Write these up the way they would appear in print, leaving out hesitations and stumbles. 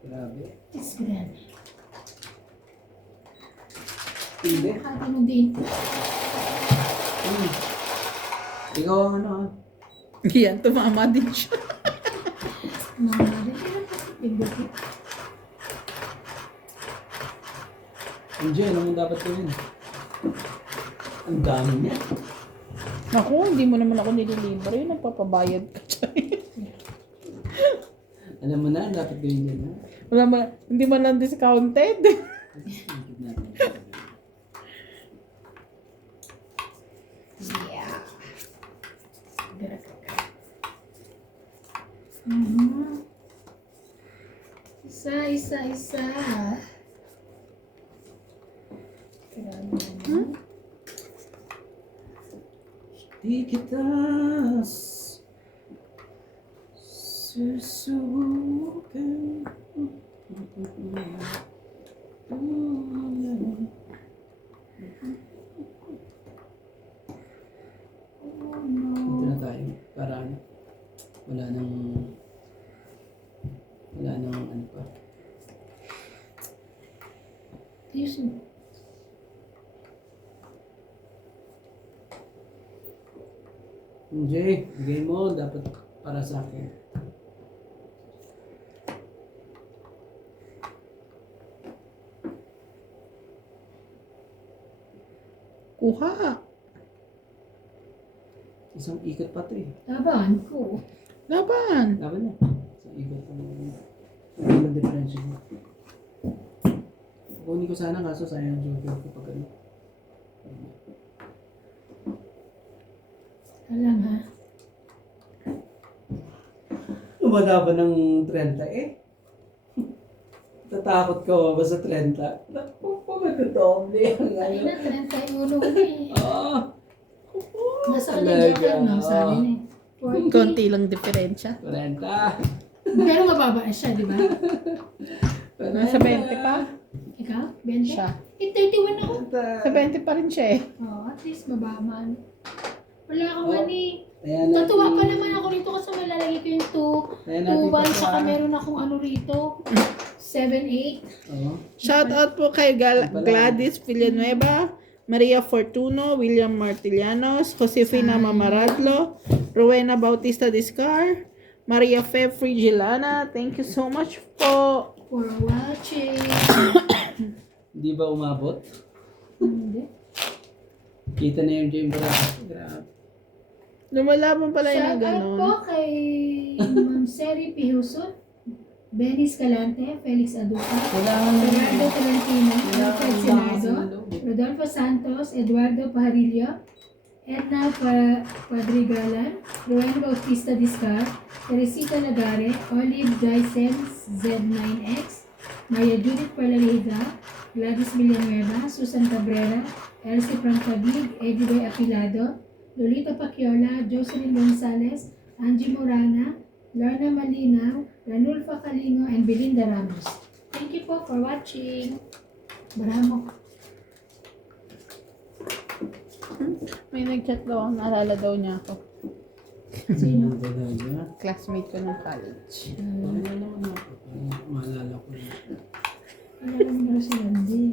Grabe. It's grand. Hindi. Kati mo din. Ikaw ang ano ah. Yan, tumama din siya. Mama, rin sila pati. Enjoy, ano mo dapat gawin? Ang dami niya. Naku, hindi mo naman ako nililibre. Nagpapabayad ka dyan. Alam mo na, dapat gawin yan ha. Wala mo, hindi man lang discounted. Yeah. Isa. Di kita susubukan. Ito na tayo. Para ano? Wala nang ano pa. Ayusin. Jay, bigay mo dapat para sa akin. Kuha. Isang ikot pa to eh. Laban ko. Laban. Laban na. Isang ikot pa naman. Ang differential mo. Kunin ko sana kaso sayang ang joker ko pag ano. Alam ha. Lumalaban ng 30 eh. Tatakot ka ba sa 30? Naku, magdodoble ang Ay ano. na, 31 ulit. Ah. Nasa kanya joker, no? Sabi na eh. 40. Konti lang diferensya. 40. Pero mababa na siya, di ba? Nasa 20 pa. Ikaw? 20? Siya. Eh, 31 ako. Sa 20 pa rin siya eh. Oh, at least mababa. Wala akong Oh. money. Ayan natin. Natuwa pa naman ako rito kasi malalagay ko yung 2, Ayan natin 2, 1, pa. saka meron akong ano rito. 7, 8. Oo. Shout out po kay Gladys Villanueva, Maria Fortuno, William Martilianos, Josefina Mamaradlo, Rowena Bautista Discar, Maria Feb Frigilana. Thank you so much po. For watching. Hindi ba umabot? Hindi. Kita na yung Jane Baraka. Grabe. Lumalaban pala yun Shout ng out ganon. po kay Ma'am Seri Pihuson, Benny Escalante, Felix Aduca, Kailangan na Gerardo Tolentino, Alfred Senado, Kailangan Rodolfo Santos, Eduardo Pajarillo, Edna Quadrigalan, Roel Bautista Discar, Teresita Lagare, Olive Dyson Z9X, Maria Judith Parlalida, Gladys Villanueva, Susan Cabrera, Elsie Prancabig, Eddie Boy Apilado, Lolita Paciola, Jocelyn Gonzalez, Angie Morana, Lorna Malinaw, Ranulfa Calingo, and Belinda Ramos. Thank you po for watching. Bravo. May nag-chat daw ako, naalala daw niya ako. Sino? Classmate ko ng college. Maalala ko na. Alam mo si Randy.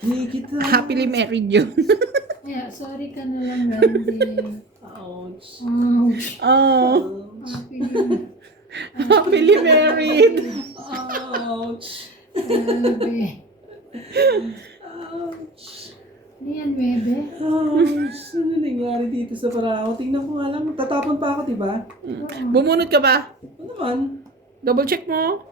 Di kita. Happily married yun. Kaya, sorry ka na lang, Randy. Ouch. Ouch. Oh, Happy. happily married. Ouch. Grabe. Ouch. Ano yan, bebe? Ouch. Ano nangyari dito sa Barako? Tingnan ko nga lang. Tatapon pa ako, diba? Bumunot ka ba? Ano naman? Double check mo.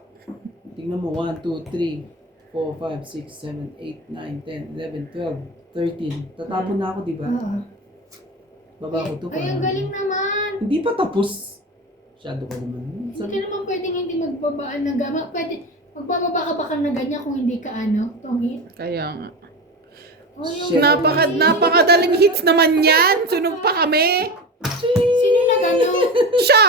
Tingnan mo. 1, 2, 3, 4, 5, 6, 7, 8, 9, 10, 11, 12, 13. Tatapon na ako, diba? Oo. Baba ko to. Ay, ang galing naman. Hindi pa tapos. Masyado ko naman. Hindi ka naman pwedeng hindi magbabaan ng gama. Pwede, magbababa ka ba ka na ganyan kung hindi ka tongit? Kaya nga. Oh, yung Shit. Napakadaling hits naman yan. Sunog pa kami. Sino na gano'n? Siya.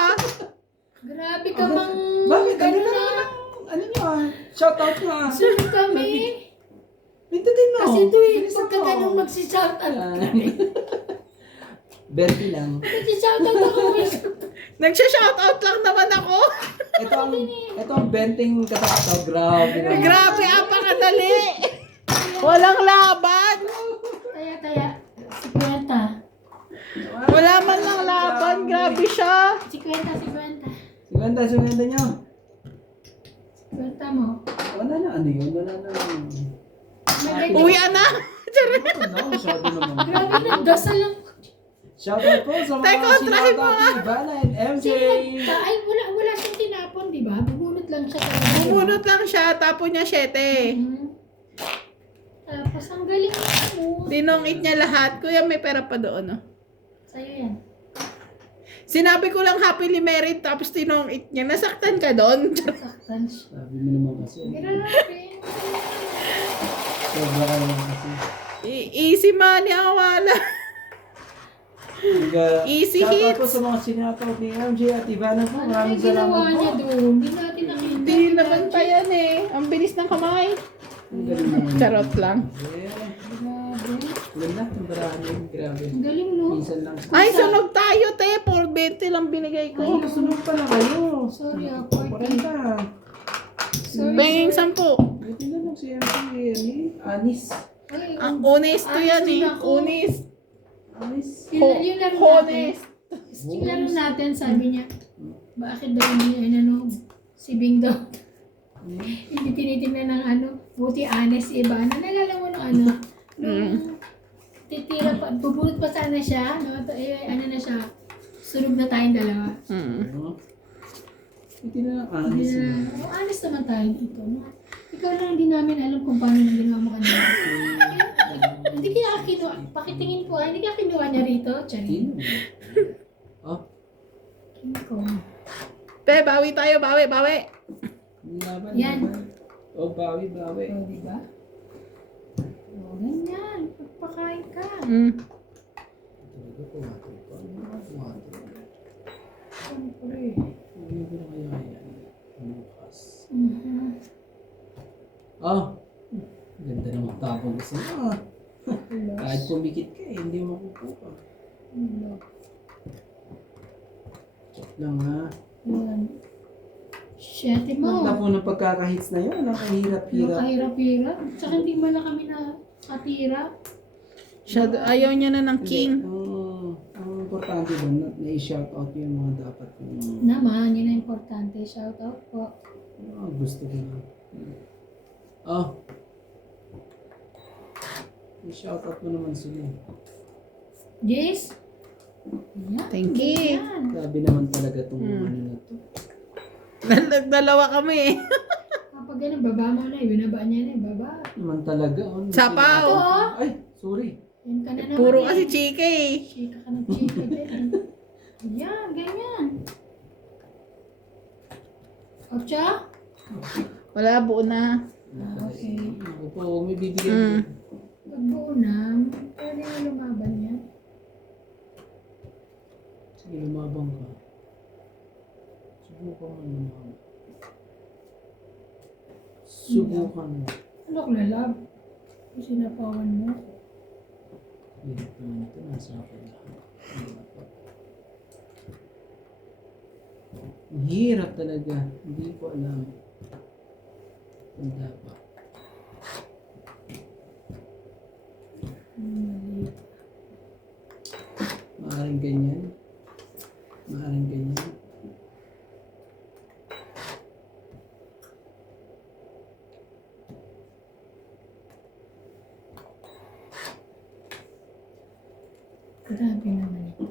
Grabe ka mang Bakit? Ano gano'n na? na. Ano nyo ah? Shout out nyo ah. Sunod kami. Pindutin mo. Kasi tuwing Bilisan pagka mo. ganun magsishout out Ah. kami. Bertie lang. Magsishout out ako. Nagsha-shoutout lang naman ako. Ito ang benting katataw. Grabe na. Grabe, apakadali. Walang laban. Taya. 50. Wala man lang laban. Grabe siya. 50. 50 nyo. 50 mo. Wala na, ano yun? Wala na. Uwian na. Ano, masyado naman. Grabe na, dasal lang. Shoutout po sa Teka, mga try mo sinata nga. ni Ivana and MJ. Ay, wala siyang tinapon, di ba? Bubunot lang siya. Bumunot lang siya. Tapon niya 7. Tapos, ang galing mo. Tinongit niya lahat. Kuya, may pera pa doon, no? Sa'yo yan. Sinabi ko lang happily married, tapos tinongit niya. Nasaktan ka doon. Saktan siya. Sabi mo naman kasi. Grabe. Sobra ka naman kasi. Easy money ang wala. Easy Shoutout po hits. sa mga sinata ni MJ at Ivana po. Ano Maraming yung ginawa salamat niya po. doon? Hindi natin nakita. Hindi naman pa yan eh. Ang bilis ng kamay. Ang galing naman. Charot lang. Yeah. Grabe. Ganda, ang barahan. Grabe. Ang galing, no? Minsan lang. Ay, sunog tayo, te. 420 lang binigay ko. Ay, sunod pala kayo. Sorry, 40. 40. Sorry, Banging sorry. 10. Buti na lang si MJ. Anis. Ay, Ang honest to yan eh. Honest. Anis. Yung laro natin. Honest. Yung laro natin, sabi niya, bakit daw hindi, si Bing daw, hindi tinitingnan ng buti honest iba. Nalala mo nung nung titira pa, bubunot pa sana siya, no? Na siya, sunog na tayong dalawa. Buti na lang anis. Honest naman tayo dito, no? Ikaw lang hindi namin alam kung paano nang ginawa mo kanina. Hindi kaya kinuha, pakitingin ko, hindi kaya kinuha niya rito, Charin. Oh, Ko. Te, bawi tayo. Bawi. laban. Yan. Oh, bawi. O, di ba? O, ganyan. Pagpakain ka. Talaga po, water. Siyempre. Ano ba kaya yan? Bukas. Mhm. Ganda naman tapong gusto mo. Kahit pumikit ka, hindi mo makukuha. Check lang ha. Yan. Siyete mo. Ganda po ng pagkakahits na yun. Ang kahirap-hirap. Nakahirap-hirap. Tsaka hindi man na kami nakatira. Ayaw niya na ng king. Ang importante doon, na-shout out yung mga dapat. Naman, yun ang importante. Shout out po. Gusto ko na. Oh. I-shout out mo naman sila. Yes. Yan. Thank you. Yan. Sabi naman talaga itong ano na to. Nagdalawa kami eh. Kapag ganun, baba mo na. Binaba niya na. Baba. Naman talaga. Oh, Sapaw. Ay, sorry. Yan ka na naman. Puro eh. kasi chika eh. Chika ka ng chika din. Yan, ganyan. Ocha? Wala, buo na. Okay. Ako po, huwag may bibigyan. Pag buo na, pwede na lumaban yan. Sige, lumabang ka. Subukan mo lumabang. Subukan mo. Ano ko lalab? Kung sinapawan mo. Hirap naman ito. Nasa akin lahat. Ang hirap talaga. Hindi ko alam. Ang dapat. Maaring ganyan. Maaring ganyan. Grabe naman ito.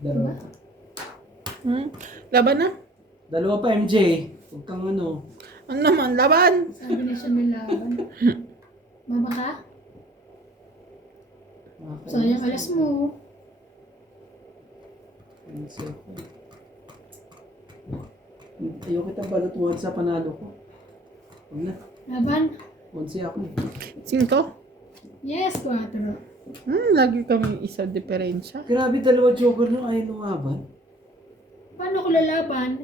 Dalawa. Laban na. Dalawa pa, MJ. Huwag kang ano. Ano naman, laban. Sabi na siya may laban. Mama ka? Sayang alas mo. Ayaw kita balatuhan sa panalo ko. Huwag na. Laban? 11 ako. 5. Yes, 4. Lagi kami isa diferensya. Grabe, dalawa joker nung ayaw lumaban. Paano ko lalaban?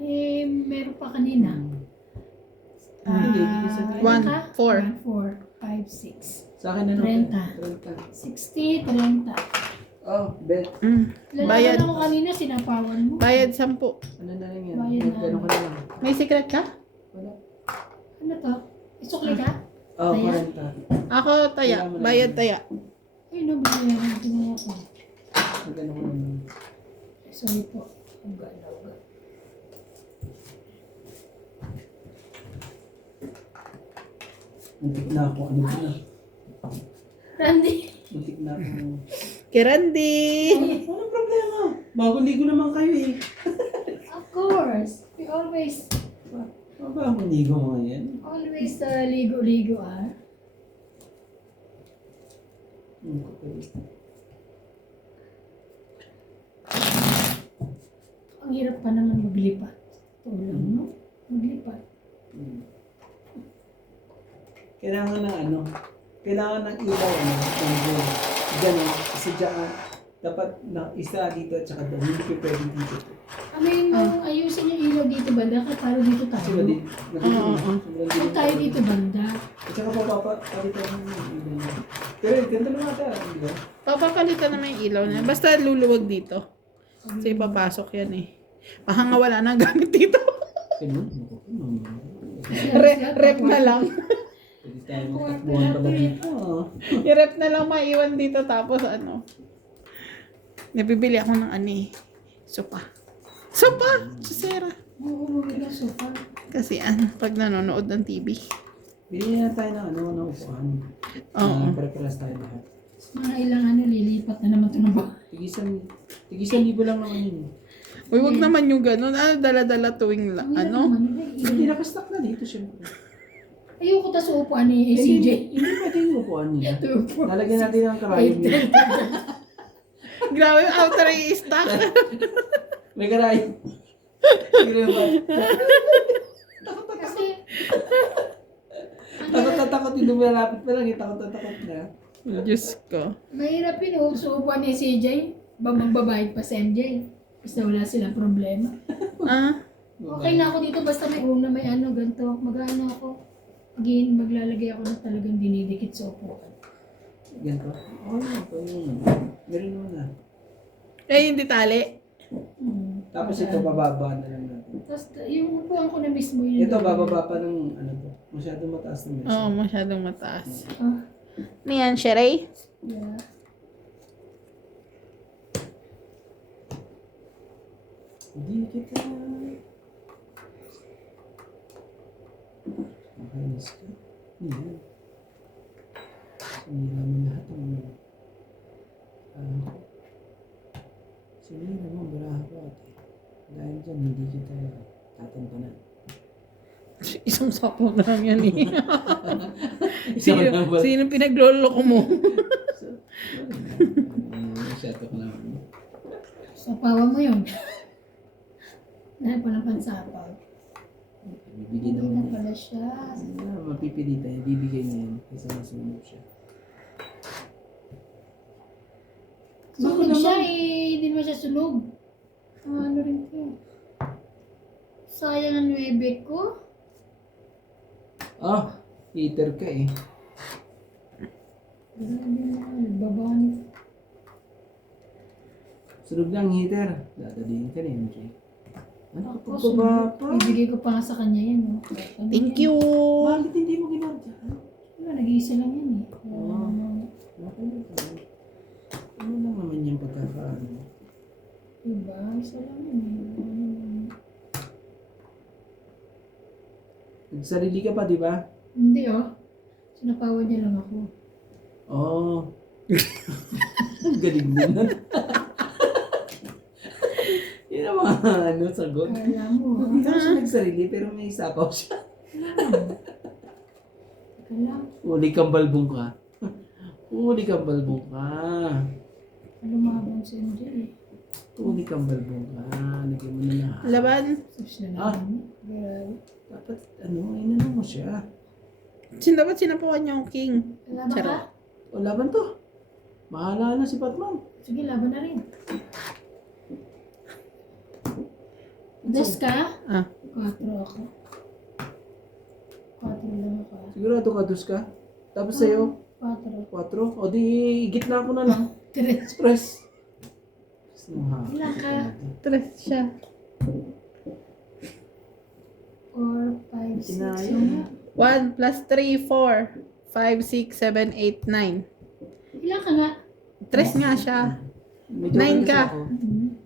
Meron pa kanina. Hindi, hindi sa Ah, 1, 4. 4, 5, 6. Sa akin ano? 30. 30. 60, 30. Oh, bet. Bayad. Lalaman ako kanina, sinapawan mo. Bayad 10. Ano na lang yan? Bayad na. Gano'n ka na lang. May secret ka? Wala. Ano to? Isukli ka? Oh, Kaya? 40. Ako, taya. Bayad taya. Ay, no, bigyan ko na ako. Gano'n ka naman. Sorry po. Uga na uga. Muntik na ako. Ano ba na? Randy! Muntik na ako. Kay Randy! Walang problema. Bago ligo naman kayo eh. Of course! We always, Ano ba ang ligo mo yan? always ligo-ligo ah. Ang hirap pa naman maglipat. Tulong, no? Maglipat. Kailangan ng ano? Kailangan ng ilaw, ano? Ng gano'n. Kasi dyan, dapat na isa dito at saka doon. Hindi ko pwedeng dito. Amin mong ayusin yung ilaw dito banda ka para dito Kasi tayo. mali. Huwag tayo dito banda. At saka papapalitan ng ilaw. Pero ganda naman ata. Hindi ba? Papapalitan naman yung ilaw niya. Basta luluwag dito. Kasi papasok yan eh. Baka nga wala nang gamit dito. Ganun? Rep na lang. Pwede tayo magtakbuhan pala dito. I-rep na lang maiwan dito tapos ano. Nabibili ako ng ani. Sopa. Sopa! Susera. Oo, bumili ka sofa. Kasi ano, pag nanonood ng TV. Bili na tayo ng ano, ng upuan. Oo. Pare-paras tayo lahat. Mga ilang ano, lilipat na naman ito ng bahay. Tigisan libo lang naman yun. Uy, wag naman yung ganun. Dala-dala tuwing Ang hirap ano. naman, Hindi nakastock na dito syempre. Ayoko ta sa upuan ni CJ. Hindi pwede yung upuan niya. Ito upuan. Lalagyan natin ng karayom niya. Grabe yung outer i-stock. May karayom. Sige ba? Kasi, Takot na takot. Hindi mo malapit pa lang. Takot na takot na. Diyos ko. mahirap yun oh, sa upuan ni CJ. Magbabayad pa si MJ. Basta wala silang problema. Ah, Okay na ako dito basta may una, may ano, ganito. Mag-ano ako. Again, maglalagay ako na talagang dinidikit sa upuan. Ganito. Oo, ito yun. Meron naman na. eh hindi tali. Tapos ito, bababa na lang natin. Tapos yung upuan ko na mismo yun. Ito, bababa pa ng ano to. Masyadong mataas na mesa. Oo, masyadong mataas. Ah, Niyan, Sherry? yeah. Hindi kita. Makainis ka. Hindi. Sinira mo lahat ang sinira mo, baraha ko ate. Dahil dyan, hindi kita tatampanan. Isang sapo na lang yan eh. Isang lang ba? Sino pinagloloko mo? Masyado ko naman. Sapawan mo yun. Dahil pa ng pansapaw. Bibigyan Hindi naman na niya. pala siya. Mapipilitan niya, bibigay niya yan. Kasi masunog siya. Sunog siya eh. Hindi naman siya sunog. Ano rin ko. Sayang ang 9 ko. Heater ka eh. Grabe na. Nagbabani. Sunog na ang heater. Dadalihin ka na yun, Jay. Ano Ako, ka ba pa? Ibigay ko pa nga sa kanya yan. Oh. Thank you. Bakit hindi mo ginawa dyan? Wala, nag-iisa lang yan eh. Ano lang naman yung pagkakaano? Diba? Isa lang yan eh. Nagsarili ka pa, di ba? Hindi oh. Sinapawan niya lang ako. Oo. Galing din nun. Yun ang mga sagot. Kala mo. Hindi naman siya nagsarili, pero may sapaw siya. Kala. Uli kang balbong ka. Uli kang balbong ka. Lumabang si MJ eh. Uli kang balbong ka. Lagyan mo na lahat. Laban. Tapos na Ah. lang. Grabe. Dapat, inano mo siya. Dapat sinapuan niyo yung king. Laban ka? Charot. O, laban to. Mahala na si Batman. Sige, laban na rin. Dos ka? Ah. 4 ako. 4 lang ako. Sigurado ka, dos ka? Tapos sa'yo, 4. 4? O di, gitna ko na lang. Diretso. Press. Ilan ka? 3 siya. 4, 5, 6. Inaya. 1 plus 3, 4. 5, 6, 7, 8, 9. Ilan ka nga? 3 nga siya. May 9 joke ka. ako.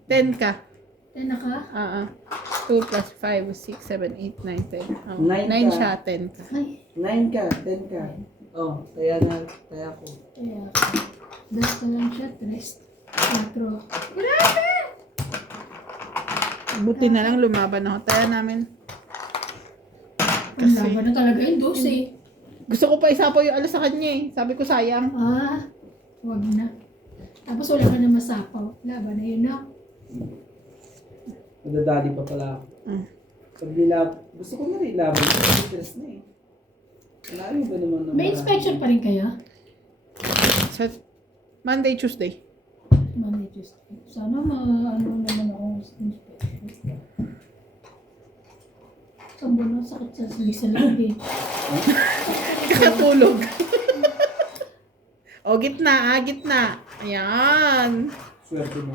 10 ka. 10 na ka? 2 plus 5, 6, 7, 8, 9, 10. Oh, 9 9 ka. siya, 10 ka. Ay, 9 ka, 10 ka. Oh, kaya ako. kaya dos na lang siya, 3, 4. Grabe! Buti na lang lumaban ako. Taya namin. Ang laban na talaga yung 12. Gusto ko pa isapaw yung alas sa kanya eh. Sabi ko sayang. Wag na. Tapos wala ka na masapaw. Laban na yun na. Madadali pa pala ako. Pag gusto ko na rin laban. Interest na eh. Wala rin ba naman na May inspection pa rin kaya? Sa Monday, Tuesday. Monday, Tuesday. Sana ano naman ako inspection. Sambo na sakit sa salisa-lagi. Kakatulog. O, gitna. Ayan. Swerte mo.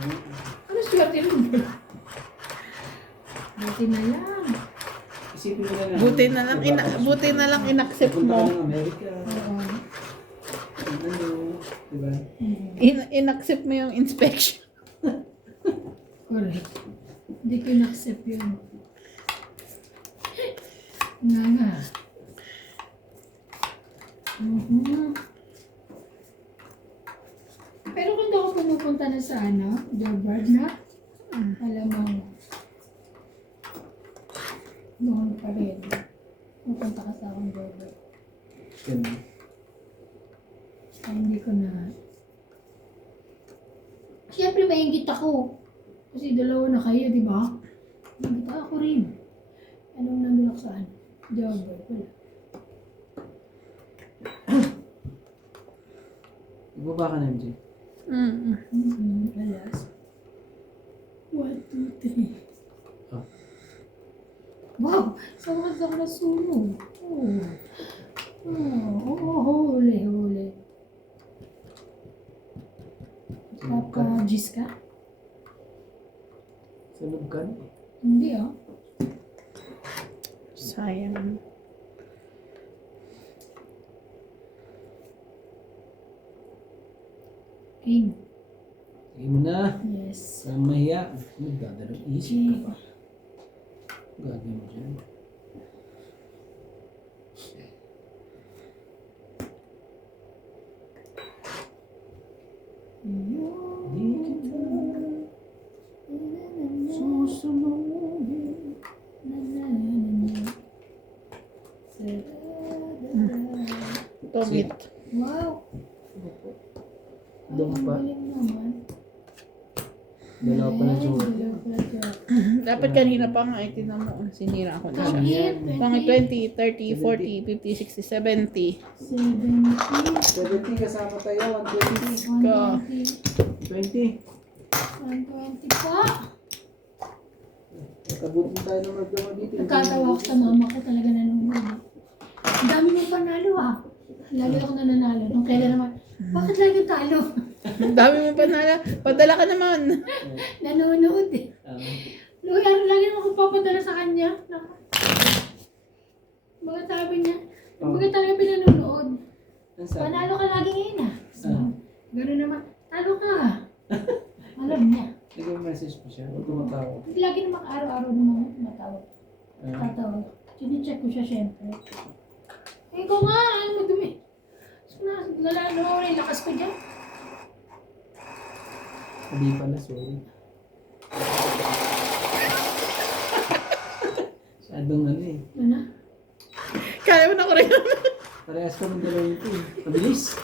Ano swerte nun? Buti na lang. Isipin mo na lang. Buti na lang inaccept Punta ka mo. ng Amerika. Oo. Ano, diba? Inaccept mo yung inspection. Correct. Hindi ko na-accept yun. Nga. Pero kung di ako pumupunta na sa Joburg na, alam mo, noon pa rin. Pupunta ka sa akong Joburg. Ganun. Ay, hindi ko na. Siyempre, maingit ako. Kasi dalawa na kayo, di ba? Maingit ako rin. Anong nandun ako saan? Joburg. Wala. Ibaba ka na, MJ. Alas. 1, 2, 3. Oh. Wow! Sama sa na sunog. Huli. Papa-gis ka? Sunog ka na. Hindi Sayang. King. Sige mo na. Yes. Sa mahiya. Magdadalong isip ka pa. Gagawin mo dyan. Di kita susunugin. Tobit. Wow! Doon pa. Ang galing naman. Dalawa pa na joke. Dalawa pala joke. Dapat kanina pa nga, tinan mo. Sinira ko na siya. Pangit. Pangit 20, 30, 40, 50, 60, 70. 70 kasama tayo. 120. 120. 20. 120 pa. Nakabutin tayo ng magdama dito. Nagkatawa ko sa mama ko talaga nanonood. Ang dami mong panalo Lagi ako nananalo. Nung kailan naman, bakit lagi talo? Dami mo pa na. Padala ka naman. Nanonood Lagi naman akong papadala sa kanya. Mga sabi niya, bakit talaga pinanonood? Panalo ka lagi ngayon Gano'n naman, talo ka Alam niya. Nag-message po siya. Huwag tumatawag. Lagi naman araw-araw naman matawag. Tatawag. Sinicheck ko siya syempre. Ikaw nga, ano mo dumi? So nalalo ko yung lakas ko dyan. Hindi pala, sorry. Masyadong Ano? Kaya mo na ko rin. Parehas kami dalawa ito Mabilis.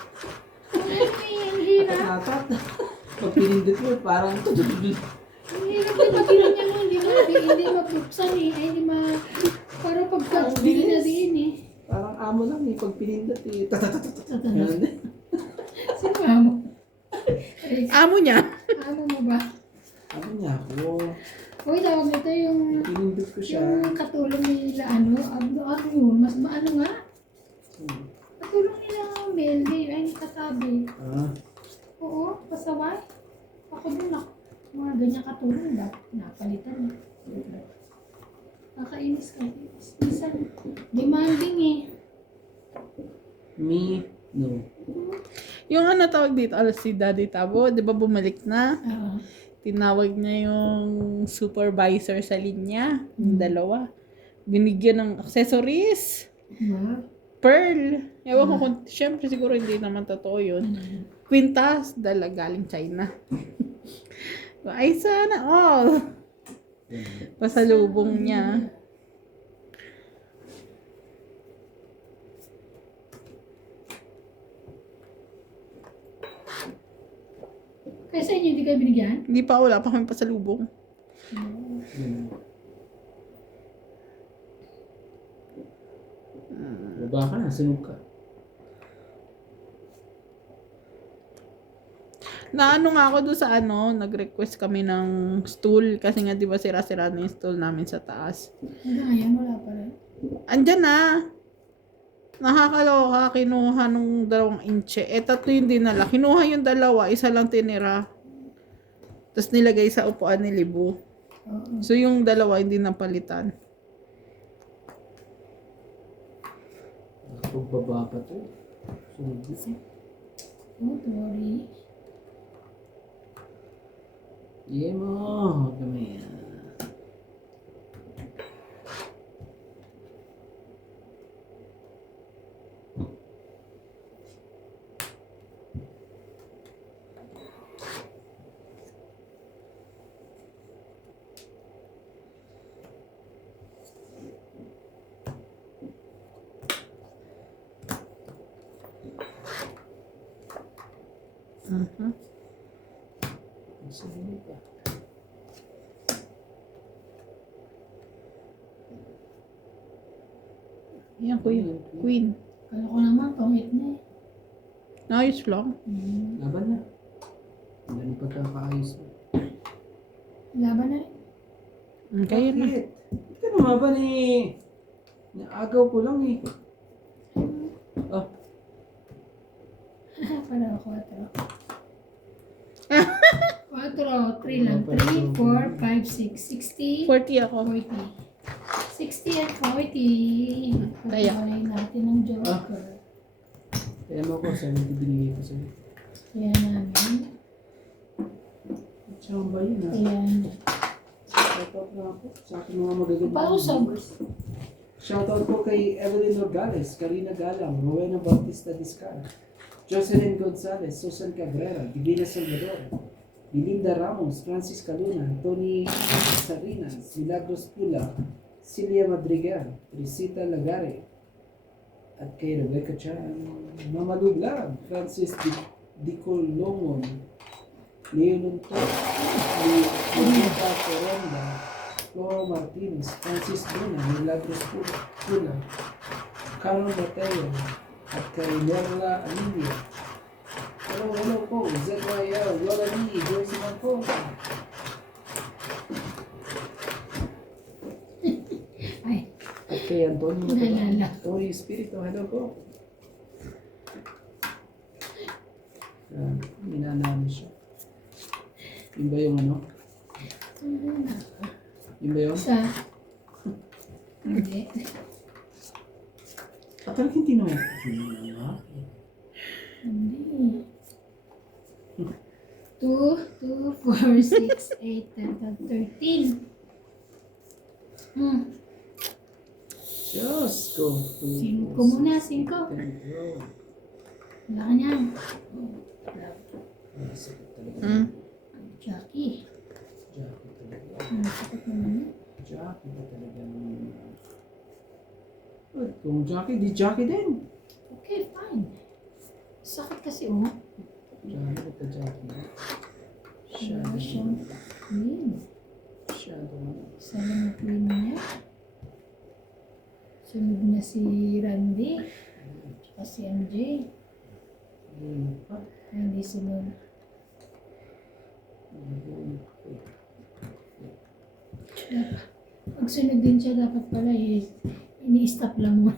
Ang hirap. Apat. Pag pinindot mo, parang tutututut. Ang hirap din magilan niya hindi mabuksan Ay, hindi parang pagka-bili na din Parang amo lang pag pinindot Tatanda. Ganun Sino amo? Amo niya. Amo mo ba? Amo niya ako. Uy, tawag nito yung Pinindot ko siya. katulong nila ano yun, mas maano nga? Katulong nila Melly, ay katabi. Oo, pasaway. Ako din ako. Mga ganyan katulong dapat napalitan. Kakainis ka. Minsan, demanding eh. Me, no. Yung ano tawag dito, si Daddy Tabo, di ba bumalik na? Oo. Tinawag niya yung supervisor sa linya, yung dalawa. Binigyan ng accessories. Wow. Pearl. Ewan ko kung, syempre siguro hindi naman totoo yun. Quintas, dala galing China. Ay, sana all. Pasalubong niya. Kaya sa inyo, hindi kayo binigyan? Hindi pa, wala pa kami pasalubong. Baba ka na, sunog ka. Naano nga ako doon sa ano, nag-request kami ng stool kasi nga 'di ba sira-sira na yung stool namin sa taas. Hanggang ngayon, wala pa rin. Andyan na. Nakakaloka, kinuha nung 2 inche. Eh, 3 yung dinala. Kinuha yung 2, isa lang tinira. Tapos nilagay sa upuan ni Libu. Oo. So yung 2 hindi napalitan. Pagbaba pa to. Sunog. Oh, sorry. Yeah mo. Kami yan. Sunog ka. Yan, Queen. Kala ko naman, pangit na eh. Ayos lang. Laban na. Ang ganun pagkakaayos mo. Laban na rin. Kaya na. Bakit? Hindi ka lumaban eh. Naagaw ko lang eh. Oh, Para 4. 4, 3 lang. 3, 4, 5, 6, 60, 40 ako. 40. 60 and 40. Kaya. Pagkalay natin ng Joker. kaya mo ko, 70 binigay ko sa'yo. Kaya namin. Saan ba yun ha? Ayan. Shoutout na ako sa aking mga magagandang Pausap. members. Shoutout po kay Evelyn Nogales, Karina Galang, Rowena Bautista Discar, Jocelyn Gonzalez, Susan Cabrera, Divina Salvador, Belinda Ramos, Francis Caluna, Tony Sarinas, Milagros Pula, Celia Madrigal, Trisita Lagare, at kay Rebecca Chan, Mama Lublag, Francis Dicolomon, Leo Lunto, Lupita Coronda, Floro Martinez, Francis Luna, Milagros Pula, Carol Mateo, at kay Lerla Anilia. Hello po, ZYL, Lola Lee, Joyce po. Ay, At kay Antonio Nalala. Tony Espiritu, hello po. Minanamin siya. Yun ba yung ano? ano na. Yun ba yun? Sa... Hindi. At talagang hindi naman. Hindi. 2, 4, 6, 8, 10, 13. Diyos ko. 5 muna, 5. Wala ka niyan. Jackie. Jackie talaga. Sakit naman yun. Jackie ba talaga? Kung Jackie, di Jackie din. Okay, fine. Sakit kasi oh. Jackie ba Jackie? Wala siyang queen. Shadow. Isa lang ang queen niya. Sunod na si Randy. Tsaka si MJ. Hindi sunod. Pag sunod din siya, dapat pala ini-stop lang mo.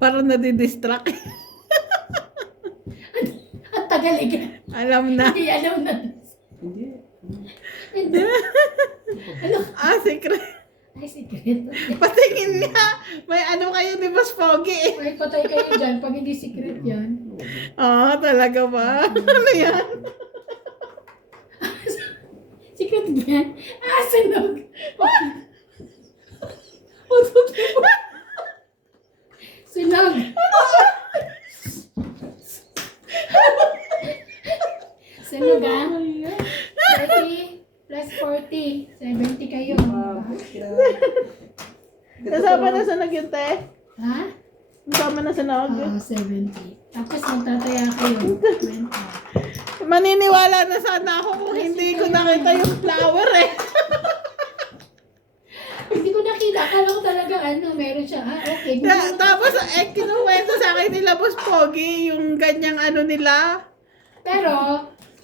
Parang nadidistract. At tagal eh. Alam na. Hindi alam na. Hindi. Hindi. Ano? Ah, secret. Ay, secret. Patingin nga. May ano kayo ni Boss Pogi eh. May patay kayo dyan pag hindi secret yan. Ah, talaga ba? Ano yan? Secret ba yan? Ah, sunog. Sunog. Sunog ah. 30 plus 40. 70 kayo. Kasama na sa yun, te? Ha? Kasama na sa nog? Oo, 70. Tapos magtataya kayo. 20. Maniniwala na sana ako kung hindi ko nakita yung flower eh. Hindi ko nakita. Akala ko talaga meron siya. Ah, okay. Tapos kinuwento sa akin nila Boss Pogi yung ganyang ano nila.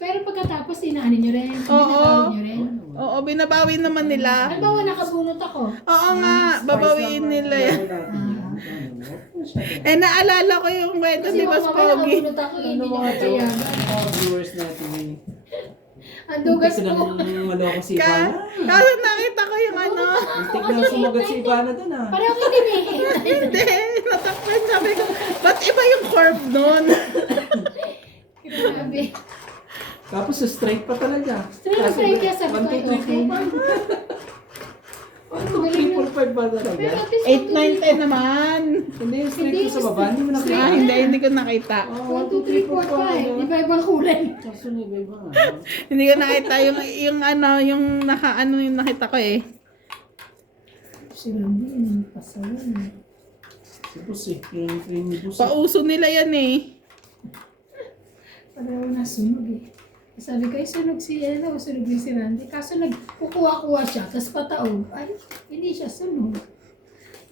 Pero pagkatapos inaano nyo rin. Binabawi nyo rin. Oo, binabawi naman nila. Halimbawa, nakabunot ako. Oo nga, babawiin nila yan. Eh, naalala ko yung kwento Kasi ni Boss mamaya Pogi. nakabunot ako, hindi nyo kapayagan. Mga viewers natin eh. Ang dugas Muntik ko. ko nang maloko si Ivana. Kaso nakita ko yung ano. Muntik na sumagat si Ivana dun ah. Pareho kayo din eh. Hindi, natakpan sabi ko. Ba't iba yung curve nun? Grabe. Tapos straight pa talaga. Straight kaya sabi ko, ay, okay na. 1, 2, 3, 4, 5 ba talaga? Pero at least 8, 9, 10 naman. Hindi, straight Hindi, ko sa baba. Hindi mo nakita. Ah, hindi ko nakita. 1, 2, 3, 4, 5. Di ba ibang kulay? Kaso na iba nga. Hindi ko nakita yung ano, yung naka-ano yung nakita ko eh. Si Rambi, yung pasawan. Si Bus eh. Yung train ni Bus. Pauso nila yan eh. Pareho na sunog eh. Sabi ko, sunog si sunog din si Randy. Kaso nagkukuha-kuha siya, tapos pataog. Ay, hindi siya sunog.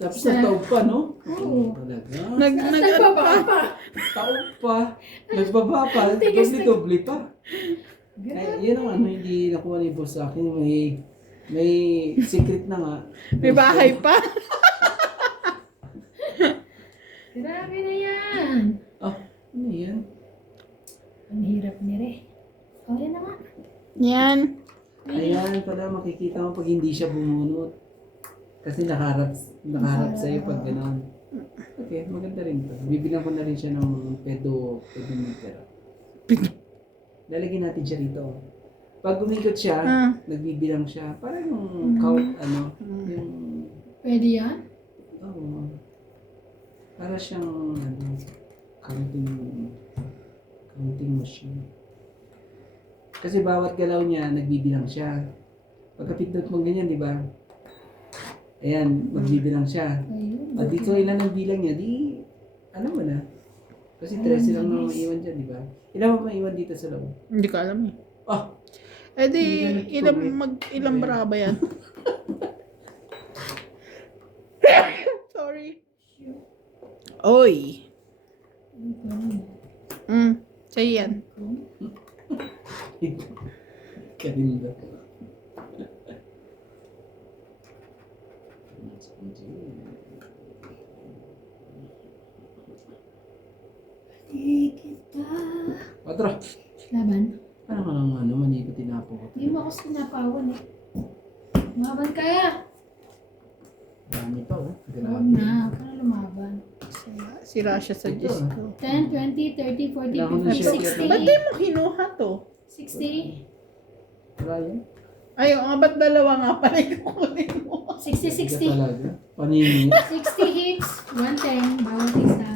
Tapos nagtaog pa, no? Oo. Talaga. Nagbaba pa. Taog pa. Nagbaba pa. Tigas na- Doble pa. Ay, Grabe. yun ang hindi nakuha ni Boss sa akin. May secret na nga. May bahay pa. Grabe na yan. Ah, ano yan? Ang hirap ni Re. O, yan naman. Yan. Ayan pala makikita mo pag hindi siya bumunot. Kasi nakaharap sa'yo pag gano'n. Okay, maganda rin to. Bibilang ko na rin siya ng pedometer. Lalagyan natin siya rito. Pag umikot siya, nagbibilang siya. Parang yung count, yung... Pwede yan? Oo. Para siyang, counting machine. Kasi bawat galaw niya, nagbibilang siya. Pagkapindot mo ganyan, di ba? Ayan, magbibilang siya. Ayun. At dito ilan ang bilang niya, di, alam mo na. Kasi 13 lang naman maiwan dyan, di ba? Ilan mo maiwan dito sa loob? Hindi ko alam eh. Ah! Eh di, ilang braba yan. Sorry. Oy. Sa'yo yan. Karinda. Di kita. Patro! Laban? Ano ka lang manikot tinapo ko. Hindi mo ako sinapawan eh. Lumaban kaya. Dami pa oh. Huwag na. Para lumaban. Sira siya sa Ito, Diyos ah. ko. 10, 20, 30, 40, Kailangan na 50, siya. Ba't di mo kinuha to? 60, Ryan? Ayaw nga, ba't dalawa nga pala yung kunin mo? 60, 60. Talaga. Paningin. 60 hits, 110, bawat isa.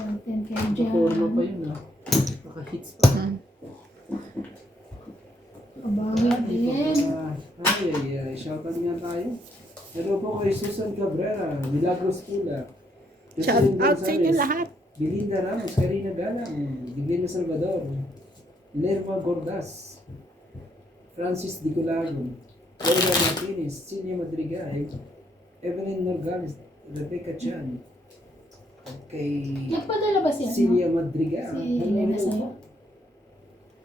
110 kayo dyan. Forma pa yun ah. Naka-hits pa. Kabawi din. Ay, shoutout nga tayo. Hello po kay Susan Cabrera, Milagros Pula. Shout out sa inyo lahat. Belinda Ramos, Karina Galang, Divino Salvador, Lerma Gordas, Francis Dicolago, Paula Martinez, Cilia Madrigal, Evelyn Norgales, Rebecca Chan, at kay Nagpadala ba siya? Cilia Madrigal, Si Elena sa'yo?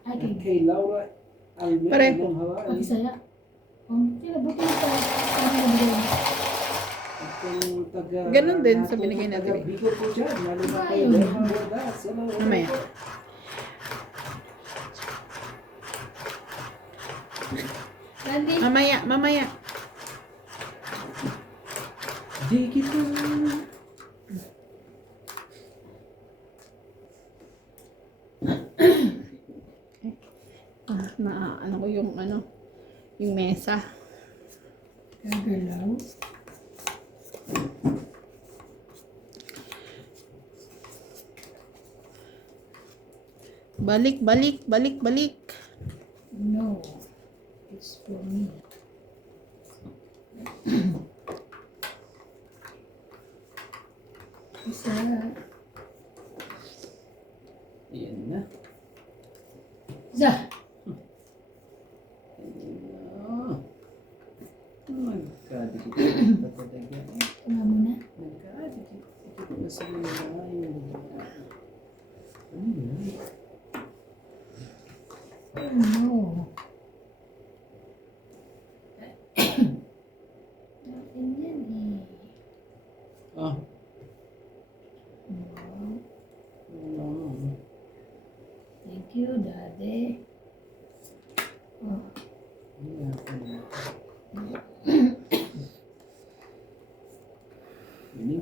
Ay, at kay kay Laura Almeida Pareho. ng Hawaii, Bisaya. Sila, buti na tayo. Sabi na bigay. at kay taga... Ganun din sa binigay natin. Taga Bicol po dyan, lalo na kay Ayun. Lerma Gordas. Hello. Mamaya. Sandy. Mamaya. Di kita. Ano ko yung yung mesa. Gagalaw. Balik. No. It's for me. Isa. Ayan na. Isa. Ah. Magkadikit pa talaga. Tama mo na. Magkadikit na sa mga yun. Ano yun? Oh no. Akin yan eh. Ah. No. Ano? Thank you, Daddy. Oh. Ayan. Ini.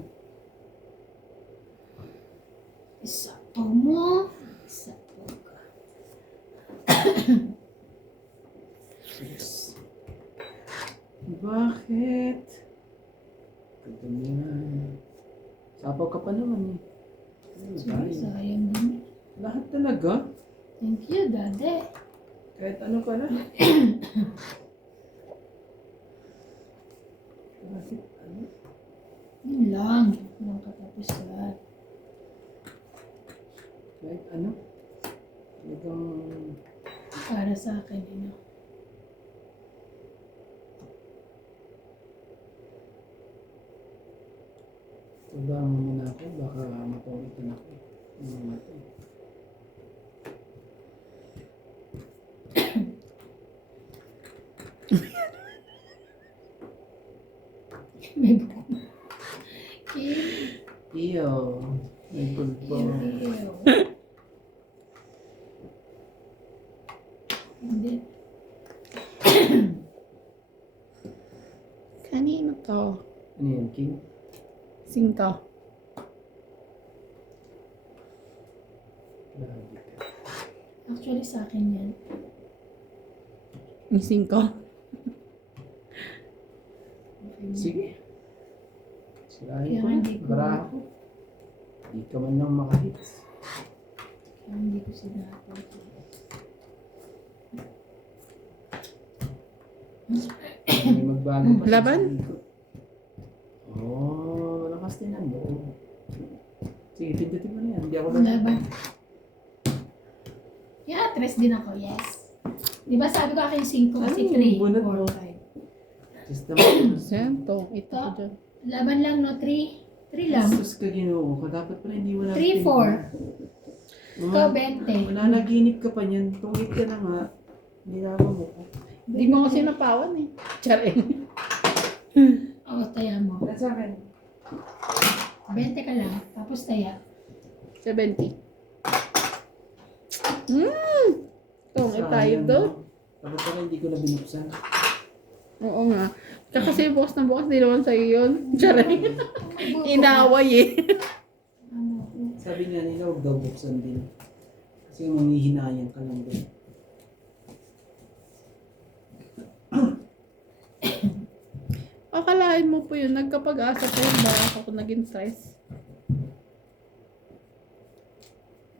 Isa pa mo. Isa pa ka. Six. Bakit? Ito yan. Sapaw ka pa naman eh. Sige, sayang din. Lahat talaga? Thank you, Daddy. Kahit ano pala? Bakit ano? Yun lang. Walang katapusan. Kahit ano? Talagang Para sa akin, tubangan mo muna ako. Baka matulitan ako. Ano nga ito? May buko. Ew. Iyo. May pulpo. Ew. Hindi. Kanino to? Ano yan, King? 5. Lagi ka. Actually, sa akin yan. Yung 5. Sige. Sirahin Kaya ko na. hindi ko- Baraha ko. Hindi ka man lang makahits. Kaya hindi ko sinabi. May magbago pa. Laban? Oh, malakas din ang loob. Sige, pindutin mo na yan. Hindi ako Laban. Yeah, 3 din ako, yes. Di ba sabi ko akin 5 kasi Ay, 3, bunot 4, mo. 5. Just naman. Sento. Ito ko dyan. Laban lang, no? 3 lang. Sus ka ginoo ko. Dapat pala hindi mo na. 3, 4. Ikaw, 20. Mananaginip ka pa niyan. Tungit ka na nga. Nilama mo ko. Hindi mo kasi napawan eh. Charing. Oo, taya mo. Sa akin. 20 ka lang, tapos taya. 70. Ito, tayo do. Dapat pala hindi ko na binuksan. Oo nga. Kasi bukas na bukas, di naman sa'yo yun. Charing. Inaway eh. Ano? Sabi nga nila, huwag daw buksan din. Kasi manghihinayang ka lang doon. Akalain mo po yun, nagkapag-asa pa yun ba ako naging stress?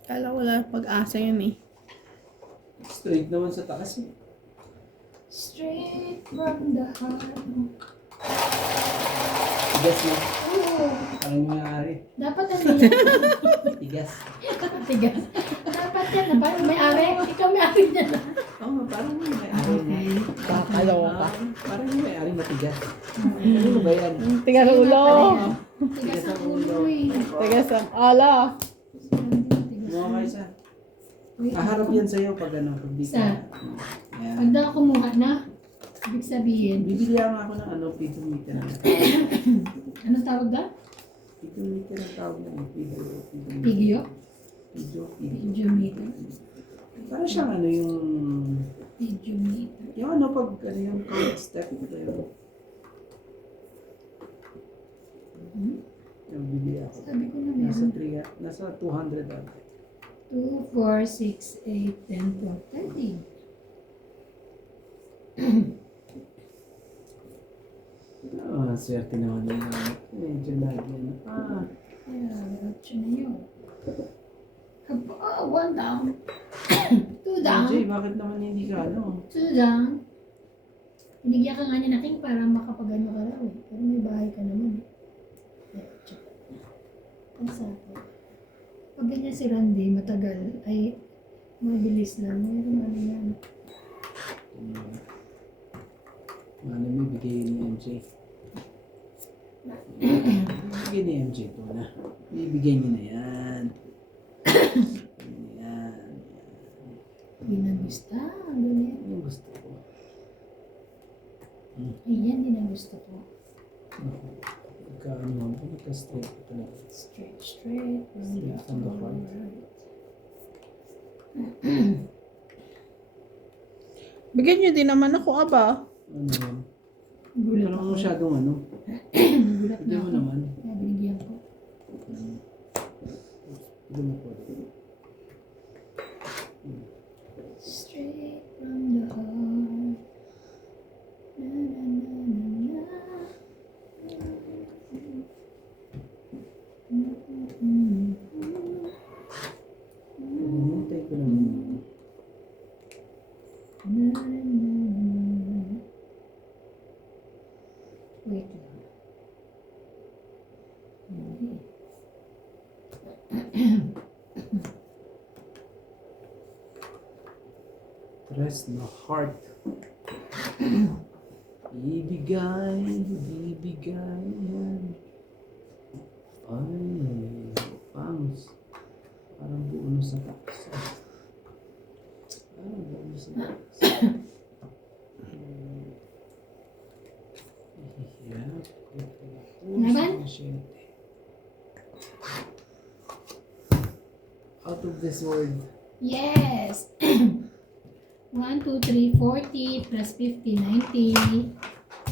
Kala wala pag-asa yun eh. Straight naman sa taas eh. Straight from the heart. Tigas na. Oo. Parang may-ari. Dapat ano yan? Tigas. Tigas. Dapat yan. Parang may-ari. Ikaw may-ari niya. Oo, parang may-ari na. Kakaloka. Parang may-ari matigas. Ano ba yan? Tigas ang ulo. Tigas ang ulo eh. Tigas ang ala. Mga kaisa. Kaharap yan sa'yo pag ano. Pag di ka. Isa. Yan. Pag na kumuha na, ibig sabihin, Bibili ako ng ano, pedometer. anong tawag na? Pedometer ang tawag na. Pigyo? Pedometer. Pidyo meter. Parang siyang ano yung... Video meter. Yung ano pag ano yung count step ito yung... Yung bili ako. Sabi ko na Nasa meron. 3, nasa 200 ata. 2, 4, 6, 8, 10, 12, 13. Swerte naman yung medyo lagi ano. Yeah, option na yun. One down. Two down. Jay, bakit naman hindi ka ano? Two down. Binigyan ka nga niya na king para makapagano ka raw eh. Pero may bahay ka naman eh. Check. Ang sapo. Pag ganyan si Randy, matagal, ay mabilis lang. Mayroon ano yan. Ano may bigay ni MJ? Bigay ni MJ po na. Bibigay niya na yan. Yan. Hindi na gusto. Ang ganyan. Yung gusto ko. Ayan, din ang gusto ko. Pagka ano ko, nagka-straight ko talaga. Straight, straight. Straight from the heart. Bigyan nyo din naman ako, aba. Ano? Gulat Ano ako. masyadong ano? Gulat na Hindi mo ako. naman. Kaya binigyan ko. Hindi mo po. Straight from the heart. Na, na, na, na, na. Hinintay ko naman yun. Na, na, na, na. Wait lang. Hindi. Rest na heart. Ibigay yan. Ay, pangs. Parang buo na sa tax. Parang buo na sa tax. Naman? Out of this world. Yes! 1, 2, 3, 40 plus 50, 90.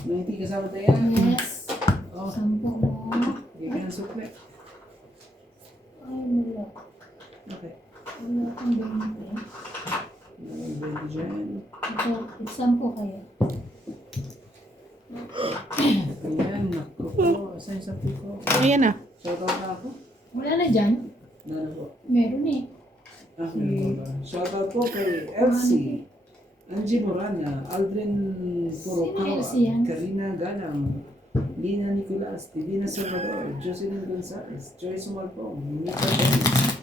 90 kasama tayo yan. Yes. Oh, 10 mo. bigyan ng sukle. Ay, wala. Okay. Wala akong ganyan. Ready dyan. Ito, 10 kaya. Ayan, naku po. Saan yung sabi ko? Ayan na. Shoutout na ako. Wala na dyan. Ano po? Meron eh. Meron ba? Shoutout po kay Elsie, Angie Morana, Aldrin Purokawa, Elsie yan? Karina Ganam, Lina Nicolas, Divina Salvador, Jocelyn Gonzalez, Joyce Sumalpong, Mika Dennis,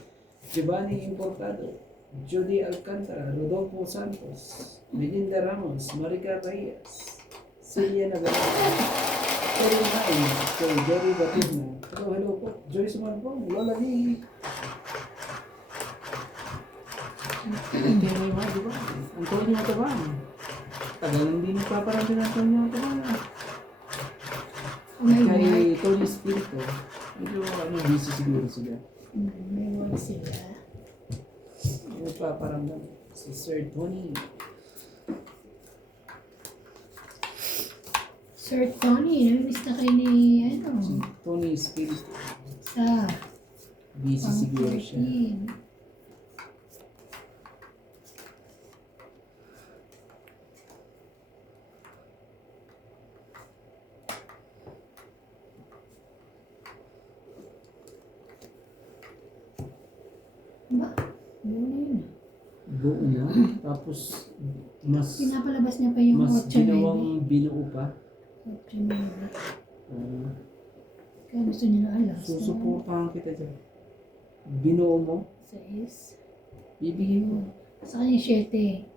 Giovanni Importado, Judy Alcantara, Rodolfo Santos, Melinda Ramos, Marica Reyes, Celia Navarro, Terry Hines, kay Jerry Batina. Hello po. Joyce Sumalpong, Lola Lee. Antonio Matubang. Antonio Matubang. Tagal hindi nagpaparami ng Antonio Matubang. Oh my God. Kay Tony Spirito. Medyo busy siguro sila. May work sila. Nagpaparamdam. Si Sir Tony. Sir Tony, namiss na kayo ni, Si Tony Spirito. sa Busy siguro siya. 14. Ba? Buo na yun. Buo na. Tapos mas Pinapalabas niya pa yung mas 8 ginawang binuo pa. 8 9. Uh, Kaya gusto niya na alas. susuportahan kita dyan. Binuo mo. 6. Bibigyan mo. Sa kanya 7.